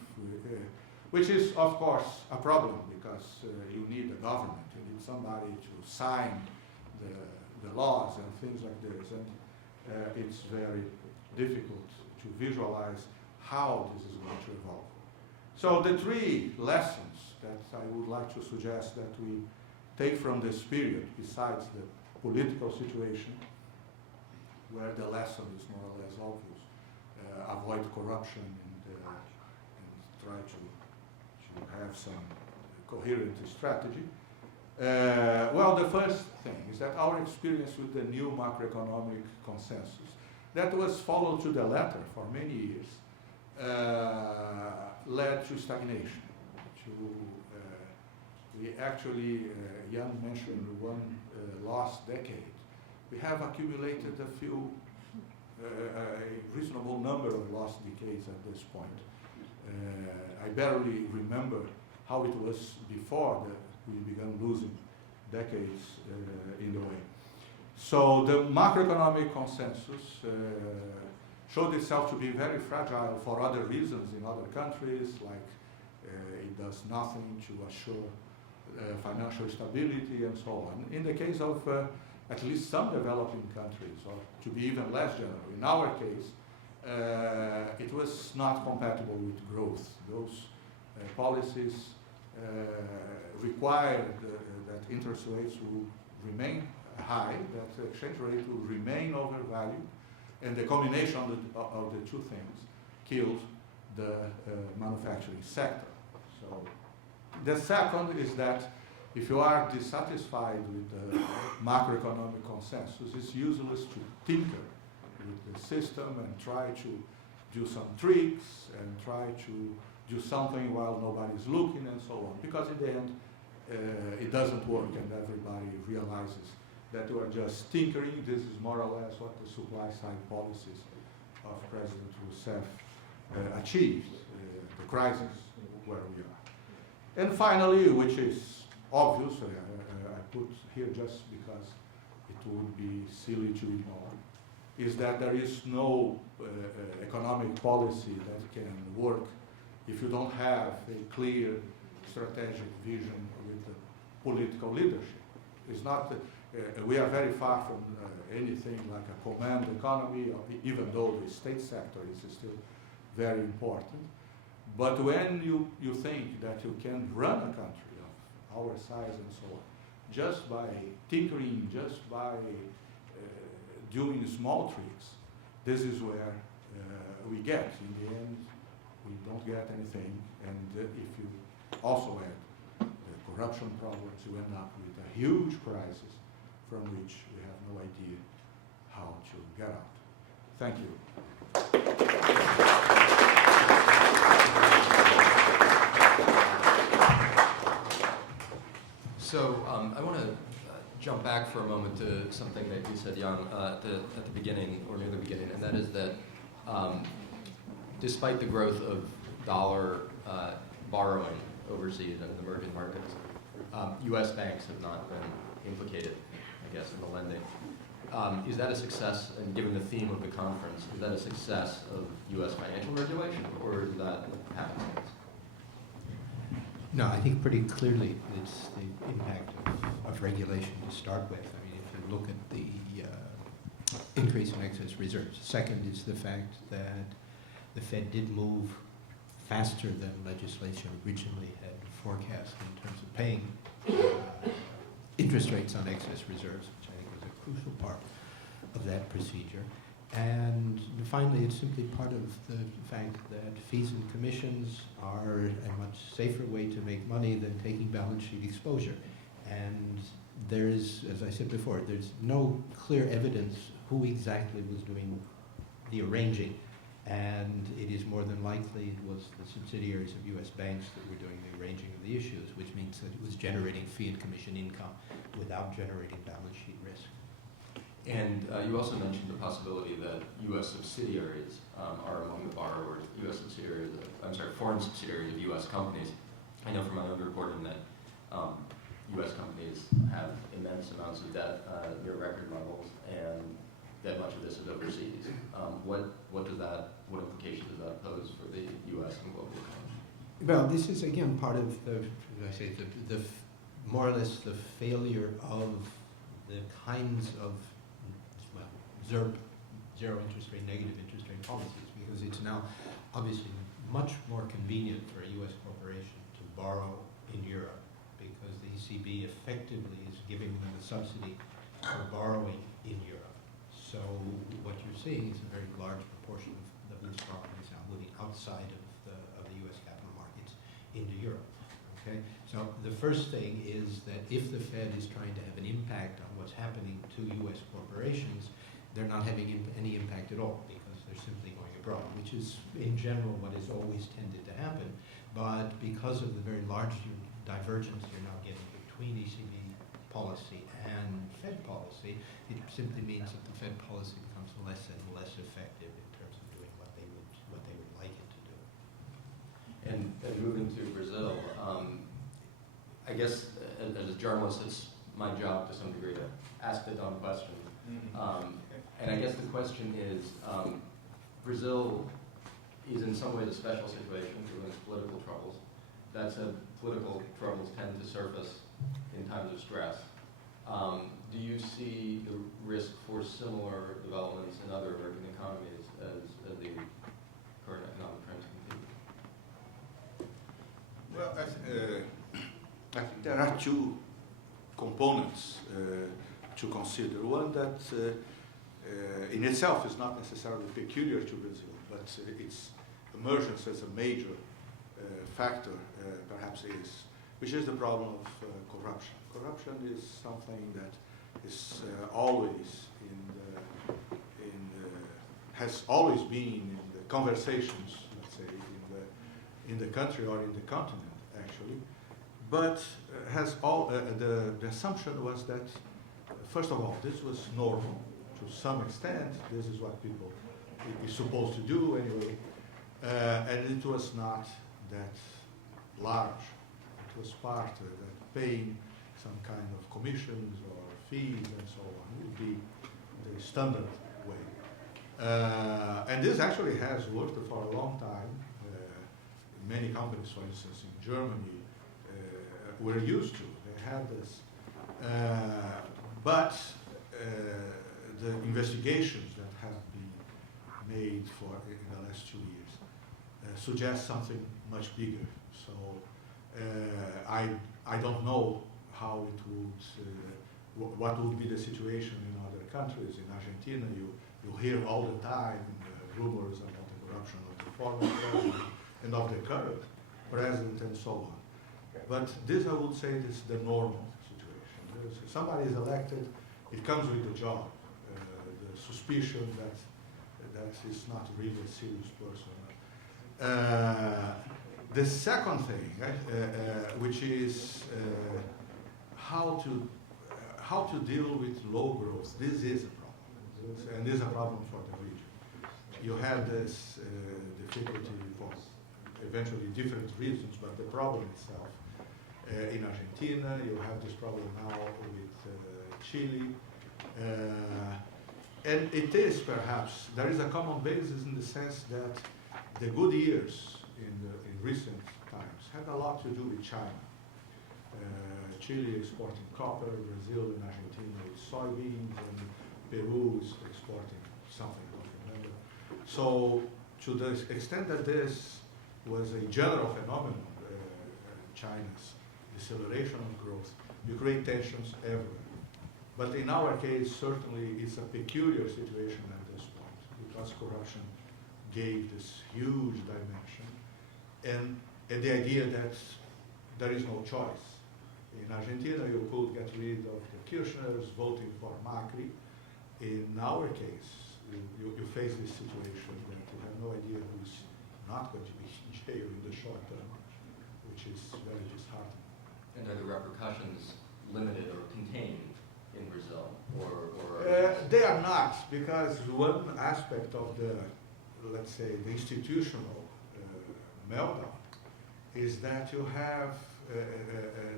which is, of course, a problem, because you need a government, you need somebody to sign the laws and things like this, and it's very difficult to visualize how this is going to evolve. So the three lessons that I would like to suggest that we take from this period, besides the political situation, where the lesson is more or less obvious, avoid corruption and try to have some coherent strategy. Well, the first thing is that our experience with the new macroeconomic consensus, that was followed to the letter for many years, led to stagnation. We actually, Jan mentioned one lost decade. We have accumulated a reasonable number of lost decades at this point. I barely remember how it was before we began losing decades in the way. So the macroeconomic consensus showed itself to be very fragile for other reasons in other countries, like it does nothing to assure financial stability and so on. In the case of at least some developing countries, or to be even less general, in our case, it was not compatible with growth. Those policies required that interest rates will remain high, that the exchange rate will remain overvalued, and the combination of the two things killed the manufacturing sector. So the second is that if you are dissatisfied with the macroeconomic consensus, it's useless to tinker with the system and try to do some tricks and try to do something while nobody's looking and so on, because in the end it doesn't work and everybody realizes that you are just tinkering. This is more or less what the supply side policies of President Rousseff achieved, the crisis where we are. And finally, which is obvious, I put here just because it would be silly to ignore, is that there is no economic policy that can work if you don't have a clear strategic vision with the political leadership. It's not, we are very far from anything like a command economy, even though the state sector is still very important. But when you think that you can run a country of our size and so on, just by tinkering, just by doing small tricks, this is where we get. In the end, we don't get anything. And if you also add the corruption problems, you end up with a huge crisis from which we have no idea how to get out. Thank you. So I want to jump back for a moment to something that you said, Jan, at the beginning, or near the beginning, and that is that despite the growth of dollar borrowing overseas and in the emerging markets, U.S. banks have not been implicated, I guess, in the lending. Is that a success, and given the theme of the conference, is that a success of U.S. financial regulation, or is that happenstance? No, I think pretty clearly it's the impact of regulation to start with. I mean, if you look at the increase in excess reserves. Second is the fact that the Fed did move faster than legislation originally had forecast in terms of paying interest rates on excess reserves, which I think was a crucial part of that procedure. And finally, it's simply part of the fact that fees and commissions are a much safer way to make money than taking balance sheet exposure. And there is, as I said before, there's no clear evidence who exactly was doing the arranging. And it is more than likely it was the subsidiaries of U.S. banks that were doing the arranging of the issues, which means that it was generating fee and commission income without generating balance sheet risk. And you also mentioned the possibility that U.S. subsidiaries are among the borrowers, U.S. subsidiaries, foreign subsidiaries of U.S. companies. I know from my own reporting that U.S. companies have immense amounts of debt near record levels, and that much of this is overseas. What implications does that pose for the U.S. and global economy? Well, this is again part of the, as I say, the more or less the failure of the kinds of ZIRP, zero interest rate, negative interest rate policies, because it's now obviously much more convenient for a U.S. corporation to borrow in Europe, because the ECB effectively is giving them a subsidy for borrowing in Europe. So what you're seeing is a very large proportion of these properties now moving outside of the U.S. capital markets into Europe. Okay, so the first thing is that if the Fed is trying to have an impact on what's happening to U.S. corporations, they're not having any impact at all, because they're simply going abroad, which is in general what has always tended to happen. But because of the very large divergence you're now getting between ECB policy and Fed policy, it simply means that the Fed policy becomes less and less effective in terms of doing what they would like it to do. And moving to Brazil, I guess as a journalist, it's my job to some degree to ask the dumb question. And I guess the question is, Brazil is in some ways a special situation given its political troubles. That said, political troubles tend to surface in times of stress. Do you see the risk for similar developments in other emerging economies as the current economic trends continue? Well, I think there are two components to consider. One that in itself is not necessarily peculiar to Brazil, but its emergence as a major factor perhaps is, which is the problem of corruption. Corruption is something that is always has always been in the conversations, let's say, in the country or in the continent, actually. But has all the assumption was that, first of all, this was normal to some extent. This is what people is supposed to do anyway, and it was not that large. It was part of paying some kind of commissions or fees and so on. It would be the standard way. And this actually has worked for a long time. Many companies, for instance, in Germany, were used to. They had this. But the investigations that have been made in the last 2 years suggest something much bigger. So I don't know how it would, what would be the situation in other countries. In Argentina, you hear all the time rumors about the corruption of the former president and of the current president and so on. But this, I would say, is the normal situation. If somebody is elected, it comes with the job, the suspicion that is not really a serious person. The second thing, which is how to deal with low growth. This is a problem, and this is a problem for the region. You have this difficulty for eventually different reasons, but the problem itself. In Argentina, you have this problem now with Chile. And it is perhaps, there is a common basis in the sense that the good years in recent times had a lot to do with China. Chile exporting copper, Brazil and Argentina with soybeans, and Peru is exporting something, I don't remember. So to the extent that this was a general phenomenon, China's deceleration of growth, you create tensions everywhere. But in our case, certainly it's a peculiar situation at this point. because corruption gave this huge dimension, and the idea that there is no choice. In Argentina, you could get rid of the Kirchners voting for Macri. In our case, you face this situation that you have no idea who's not going to be in jail in the short term, which is very disheartening. And are the repercussions limited or contained in Brazil, or they are not, because one aspect of the, let's say, the institutional meltdown is that you have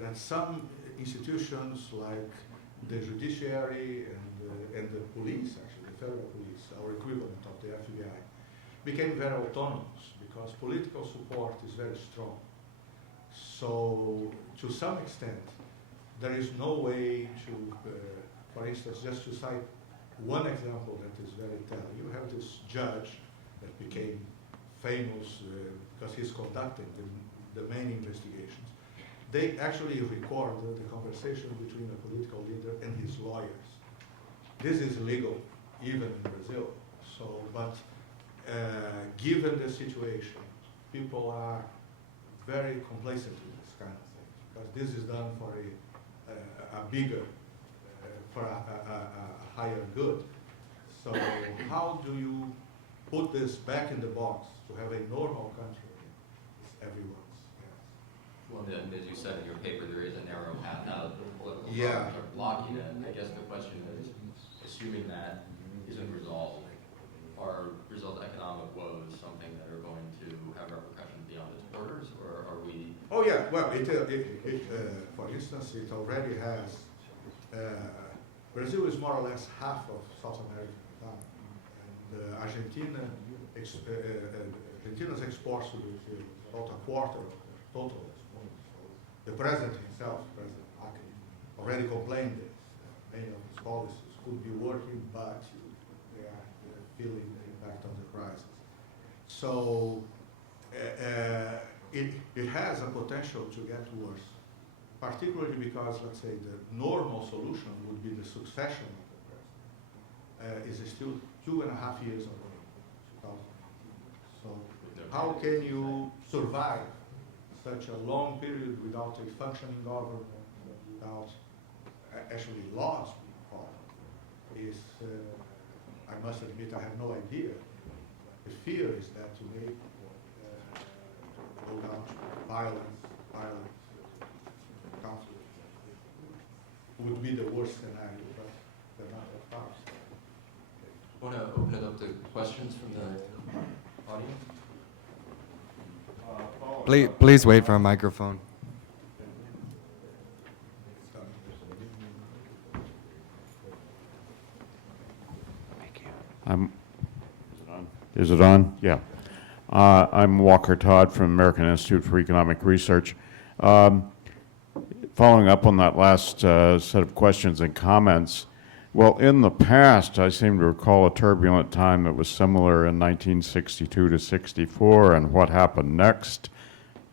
that some institutions like the judiciary and the police, actually the federal police, our equivalent of the FBI, became very autonomous because political support is very strong. So to some extent, there is no way to, for instance, just to cite one example that is very telling. You have this judge that became famous because he's conducting the main investigations. They actually recorded the conversation between a political leader and his lawyers. This is illegal, even in Brazil. So, but given the situation, people are very complacent with this kind of thing because this is done for a bigger, for a higher good. So, how do you put this back in the box to have a normal country? It's everyone's. Well, as you said in your paper, there is a narrow path out of the political Yeah. problems are blocking it. I guess the question is, assuming that isn't resolved, are Brazil's economic woes something that are going to have repercussions beyond its borders, or are we? Oh yeah, well, for instance, it already has, Brazil is more or less half of South American economy, and Argentina's exports to Brazil is about a quarter of the total exports. The president himself, President Macri, already complained that many of his policies could be working, but they are feeling the impact of the crisis. So it has a potential to get worse, particularly because, let's say, the normal solution would be the succession of the president. Is still 2.5 years away, 2019. So how can you survive such a long period without a functioning government, without actually laws being followed? Is I must admit I have no idea. The fear is that you may go down to violent conflict. Would be the worst scenario, but they're not that far. I want to open it up to questions from the audience. Please wait for a microphone. Is it on? Yeah. I'm Walker Todd from American Institute for Economic Research. Following up on that last set of questions and comments, well, in the past, I seem to recall a turbulent time that was similar in 1962 to 64, and what happened next?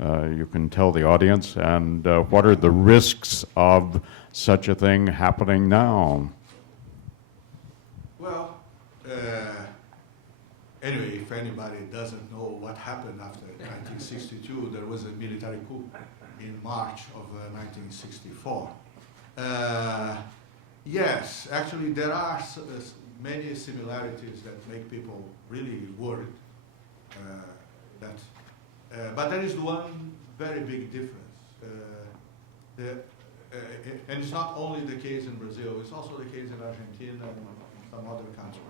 You can tell the audience, and what are the risks of such a thing happening now? Well, anyway, if anybody doesn't know what happened after 1962, there was a military coup in March of 1964. Yes, actually there are many similarities that make people really worried. But there is one very big difference. And it's not only the case in Brazil, it's also the case in Argentina and some other countries.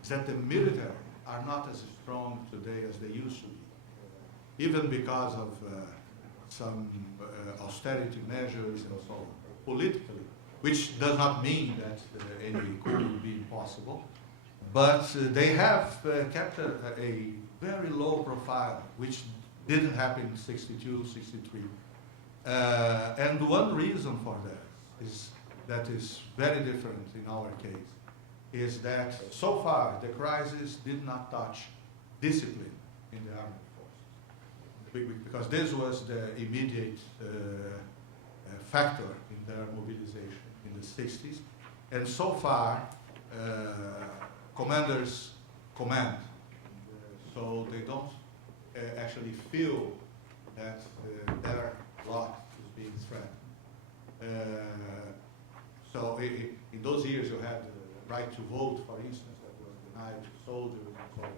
Is that the military are not as strong today as they used to be, even because of some austerity measures and so on, politically, which does not mean that any coup would be impossible, but they have kept a very low profile, which didn't happen in 62, 63. And one reason for that is very different in our case, is that so far the crisis did not touch discipline in the armed forces, because this was the immediate factor in their mobilization in the 60s. And so far, commanders command. So they don't actually feel that their lot is being threatened. So in those years you had the right to vote, for instance, that was denied to soldiers and so on.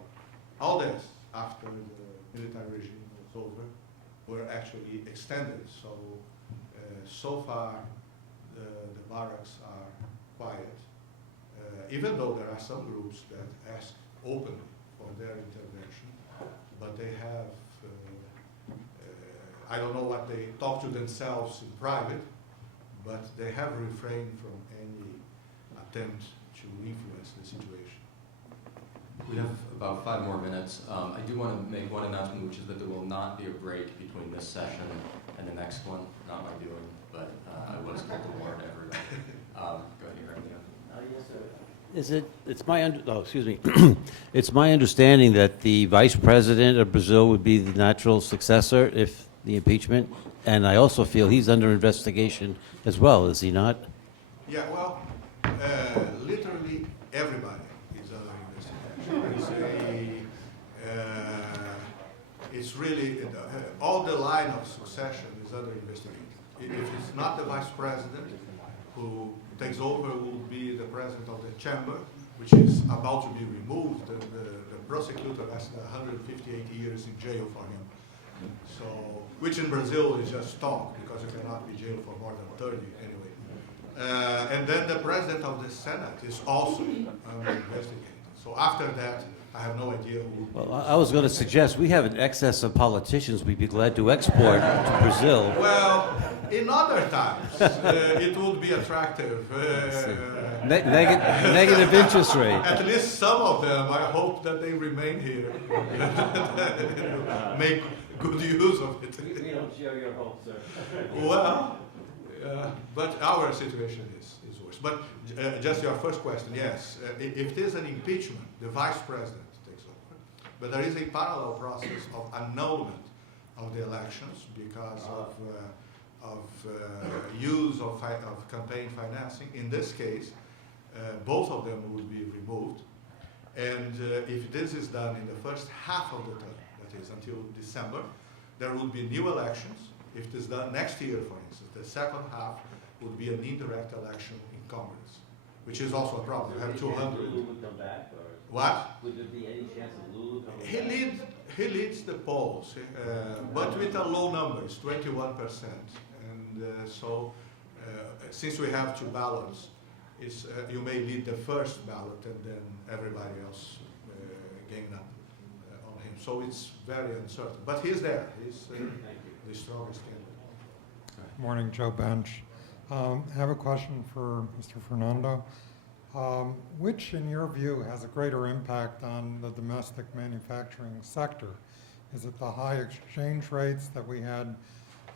All this, after the military regime was over, were actually extended. So so far the barracks are quiet, even though there are some groups that ask openly for their intervention, but they have, I don't know what they talk to themselves in private, but they have refrained from any attempt to influence the situation. We have about 5 more minutes. I do want to make one announcement, which is that there will not be a break between this session and the next one. Not my doing, but I was told to warn everybody. Go ahead, you're It's my understanding that the vice president of Brazil would be the natural successor if the impeachment, and I also feel he's under investigation as well, is he not? Yeah, well, literally everybody is under investigation. It's really, all the line of succession is under investigation. If it's not the vice president who takes over, will be the president of the chamber, which is about to be removed. The prosecutor has 158 years in jail for him. So, which in Brazil is just talk, because you cannot be jailed for more than 30 anyway. And then the president of the Senate is also under investigation. So after that, I have no idea who. Well, I was going to suggest we have an excess of politicians we'd be glad to export to Brazil. Well, in other times, it would be attractive. Negative interest rate. At least some of them, I hope that they remain here. Make good use of it. We don't share your hopes, sir. Well, but our situation is worse. But just your first question, yes. If there's an impeachment, the vice president takes over. But there is a parallel process of annulment of the elections because of use of campaign financing. In this case, both of them would be removed. And if this is done in the first half of the term, that is until December, there would be new elections. If this is done next year, for instance, the second half would be an indirect election in Congress, which is also a problem. You have 200. Lula would come back, or What? would there be any chance of Lula coming back? He leads the polls, but with a low number, it's 21%. And since we have 2 ballots, you may lead the first ballot and then everybody else gang up on him. So it's very uncertain. But he's there. He's the strongest candidate. Morning, Joe Bench. I have a question for Mr. Fernando. Which, in your view, has a greater impact on the domestic manufacturing sector? Is it the high exchange rates that we had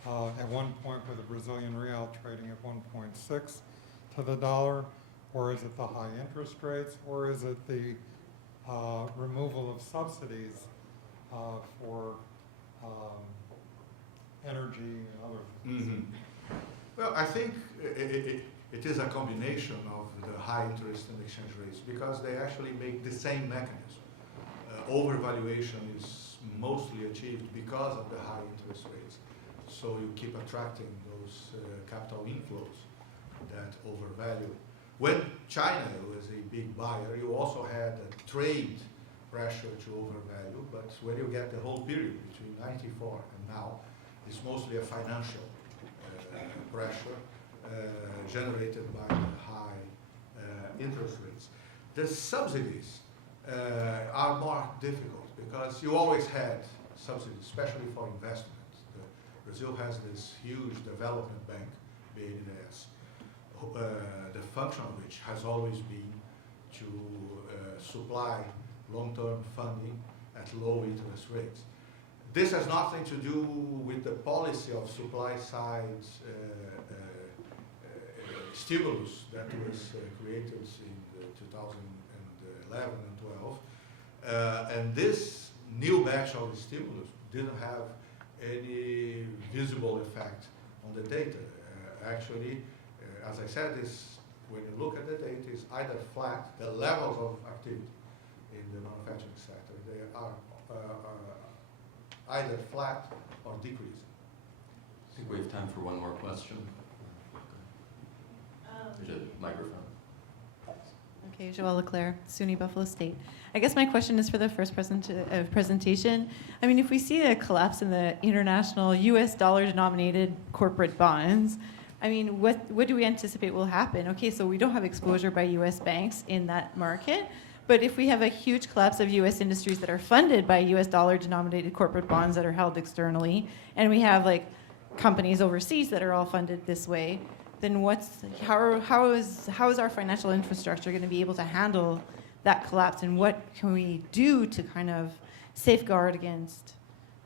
at one point with the Brazilian real trading at 1.6 to the dollar, or is it the high interest rates, or is it the removal of subsidies for energy and other things? Mm-hmm. Well, I think it is a combination of the high interest and exchange rates because they actually make the same mechanism. Overvaluation is mostly achieved because of the high interest rates. So you keep attracting those capital inflows that overvalue. When China was a big buyer, you also had a trade pressure to overvalue, but when you get the whole period between 94 and now, it's mostly a financial pressure generated by the high interest rates. The subsidies are more difficult because you always had subsidies, especially for investment. Brazil has this huge development bank, BNDES, the function of which has always been to supply long-term funding at low interest rates. This has nothing to do with the policy of supply-side stimulus that was created in 2011 and 12. And this new batch of stimulus didn't have any visible effect on the data. Actually, as I said, when you look at the data, it's either flat, the levels of activity in the manufacturing sector. They are either flat or decreasing. I think we have time for one more question. There's a microphone. Okay, Joelle Leclerc, SUNY Buffalo State. I guess my question is for the first presentation. I mean, if we see a collapse in the international US dollar-denominated corporate bonds, I mean, what do we anticipate will happen? Okay, so we don't have exposure by US banks in that market, but if we have a huge collapse of US industries that are funded by US dollar-denominated corporate bonds that are held externally, and we have like companies overseas that are all funded this way, then how is our financial infrastructure going to be able to handle that collapse, and what can we do to kind of safeguard against,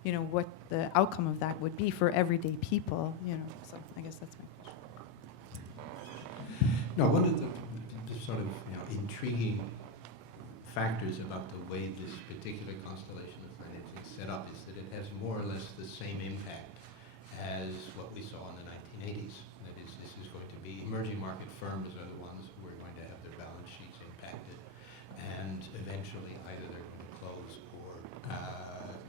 you know, what the outcome of that would be for everyday people, you know? So I guess that's my question. No, one of the sort of intriguing factors about the way this particular constellation of financing is set up is that it has more or less the same impact as what we saw in the 1980s. That is, this is going to be emerging market firms are the ones who are going to have their balance sheets impacted, and eventually either they're going to close or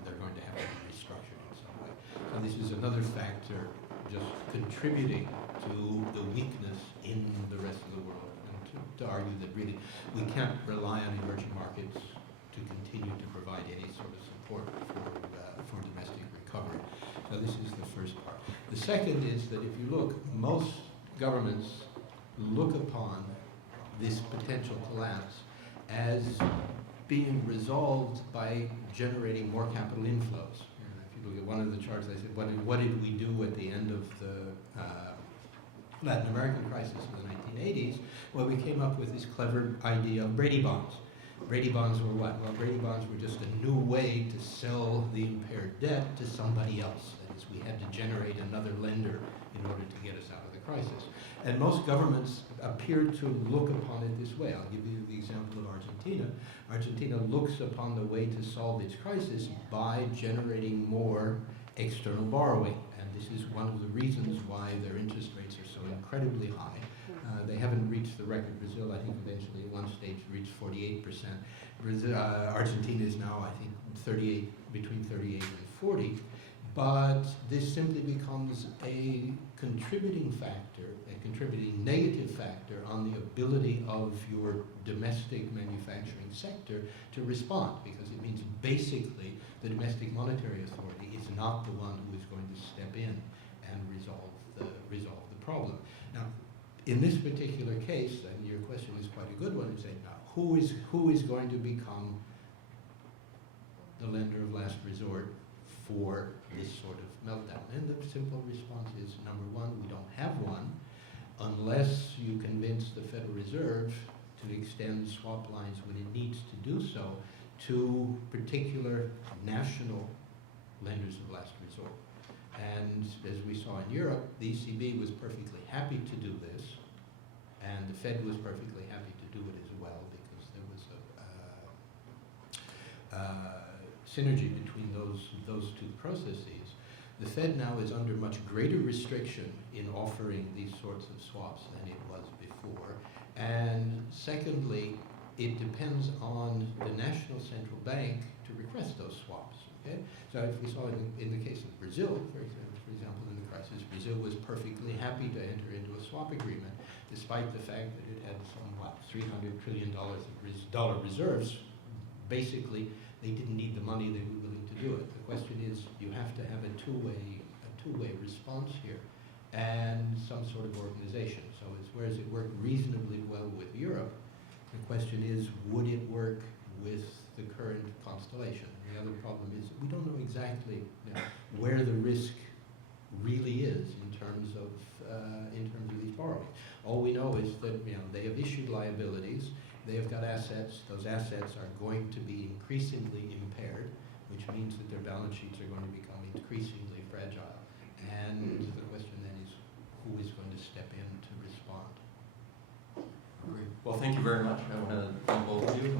they're going to have to be restructured in some way. So this is another factor just contributing to the weakness in the rest of the world, and to argue that really we can't rely on emerging markets to continue to provide any sort of support for domestic recovery. So this is the first part. The second is that if you look, most governments look upon this potential collapse as being resolved by generating more capital inflows. If you look at one of the charts, I said, what did we do at the end of the Latin American crisis in the 1980s? Well, we came up with this clever idea of Brady bonds. Brady bonds were what? Well, Brady bonds were just a new way to sell the impaired debt to somebody else. That is, we had to generate another lender in order to get us out of the crisis. And most governments appear to look upon it this way. I'll give you the example of Argentina. Argentina looks upon the way to solve its crisis by generating more external borrowing. And this is one of the reasons why their interest rates are so incredibly high. They haven't reached the record. Brazil, I think, eventually at one stage reached 48%. Argentina is now, I think, between 38 and 40. But this simply becomes a contributing factor, a contributing negative factor on the ability of your domestic manufacturing sector to respond, because it means basically the domestic monetary authority is not the one who is going to step in and resolve the problem. Now, in this particular case, and your question is quite a good one, you say, now, who is going to become the lender of last resort for this sort of meltdown? And the simple response is, number one, we don't have one, unless you convince the Federal Reserve to extend swap lines when it needs to do so to particular national lenders of last resort. And as we saw in Europe, the ECB was perfectly happy to do this, and the Fed was perfectly happy to do it as well, because there was a synergy between those two processes. The Fed now is under much greater restriction in offering these sorts of swaps than it was before. And secondly, it depends on the national central bank to request those swaps. Okay? So if we saw in the case of Brazil, for example, in the crisis, Brazil was perfectly happy to enter into a swap agreement, despite the fact that it had some, $300 trillion of dollar reserves. Basically, they didn't need the money, they were willing to do it. The question is, you have to have a two-way response here, and some sort of organization. So whereas it worked reasonably well with Europe, the question is, would it work with the current constellation? The other problem is we don't know exactly where the risk really is in terms of these borrowings. All we know is that they have issued liabilities, they have got assets. Those assets are going to be increasingly impaired, which means that their balance sheets are going to become increasingly fragile. And the question then is, who is going to step in to respond? Great. Well, thank you very much. I want to thank both of you.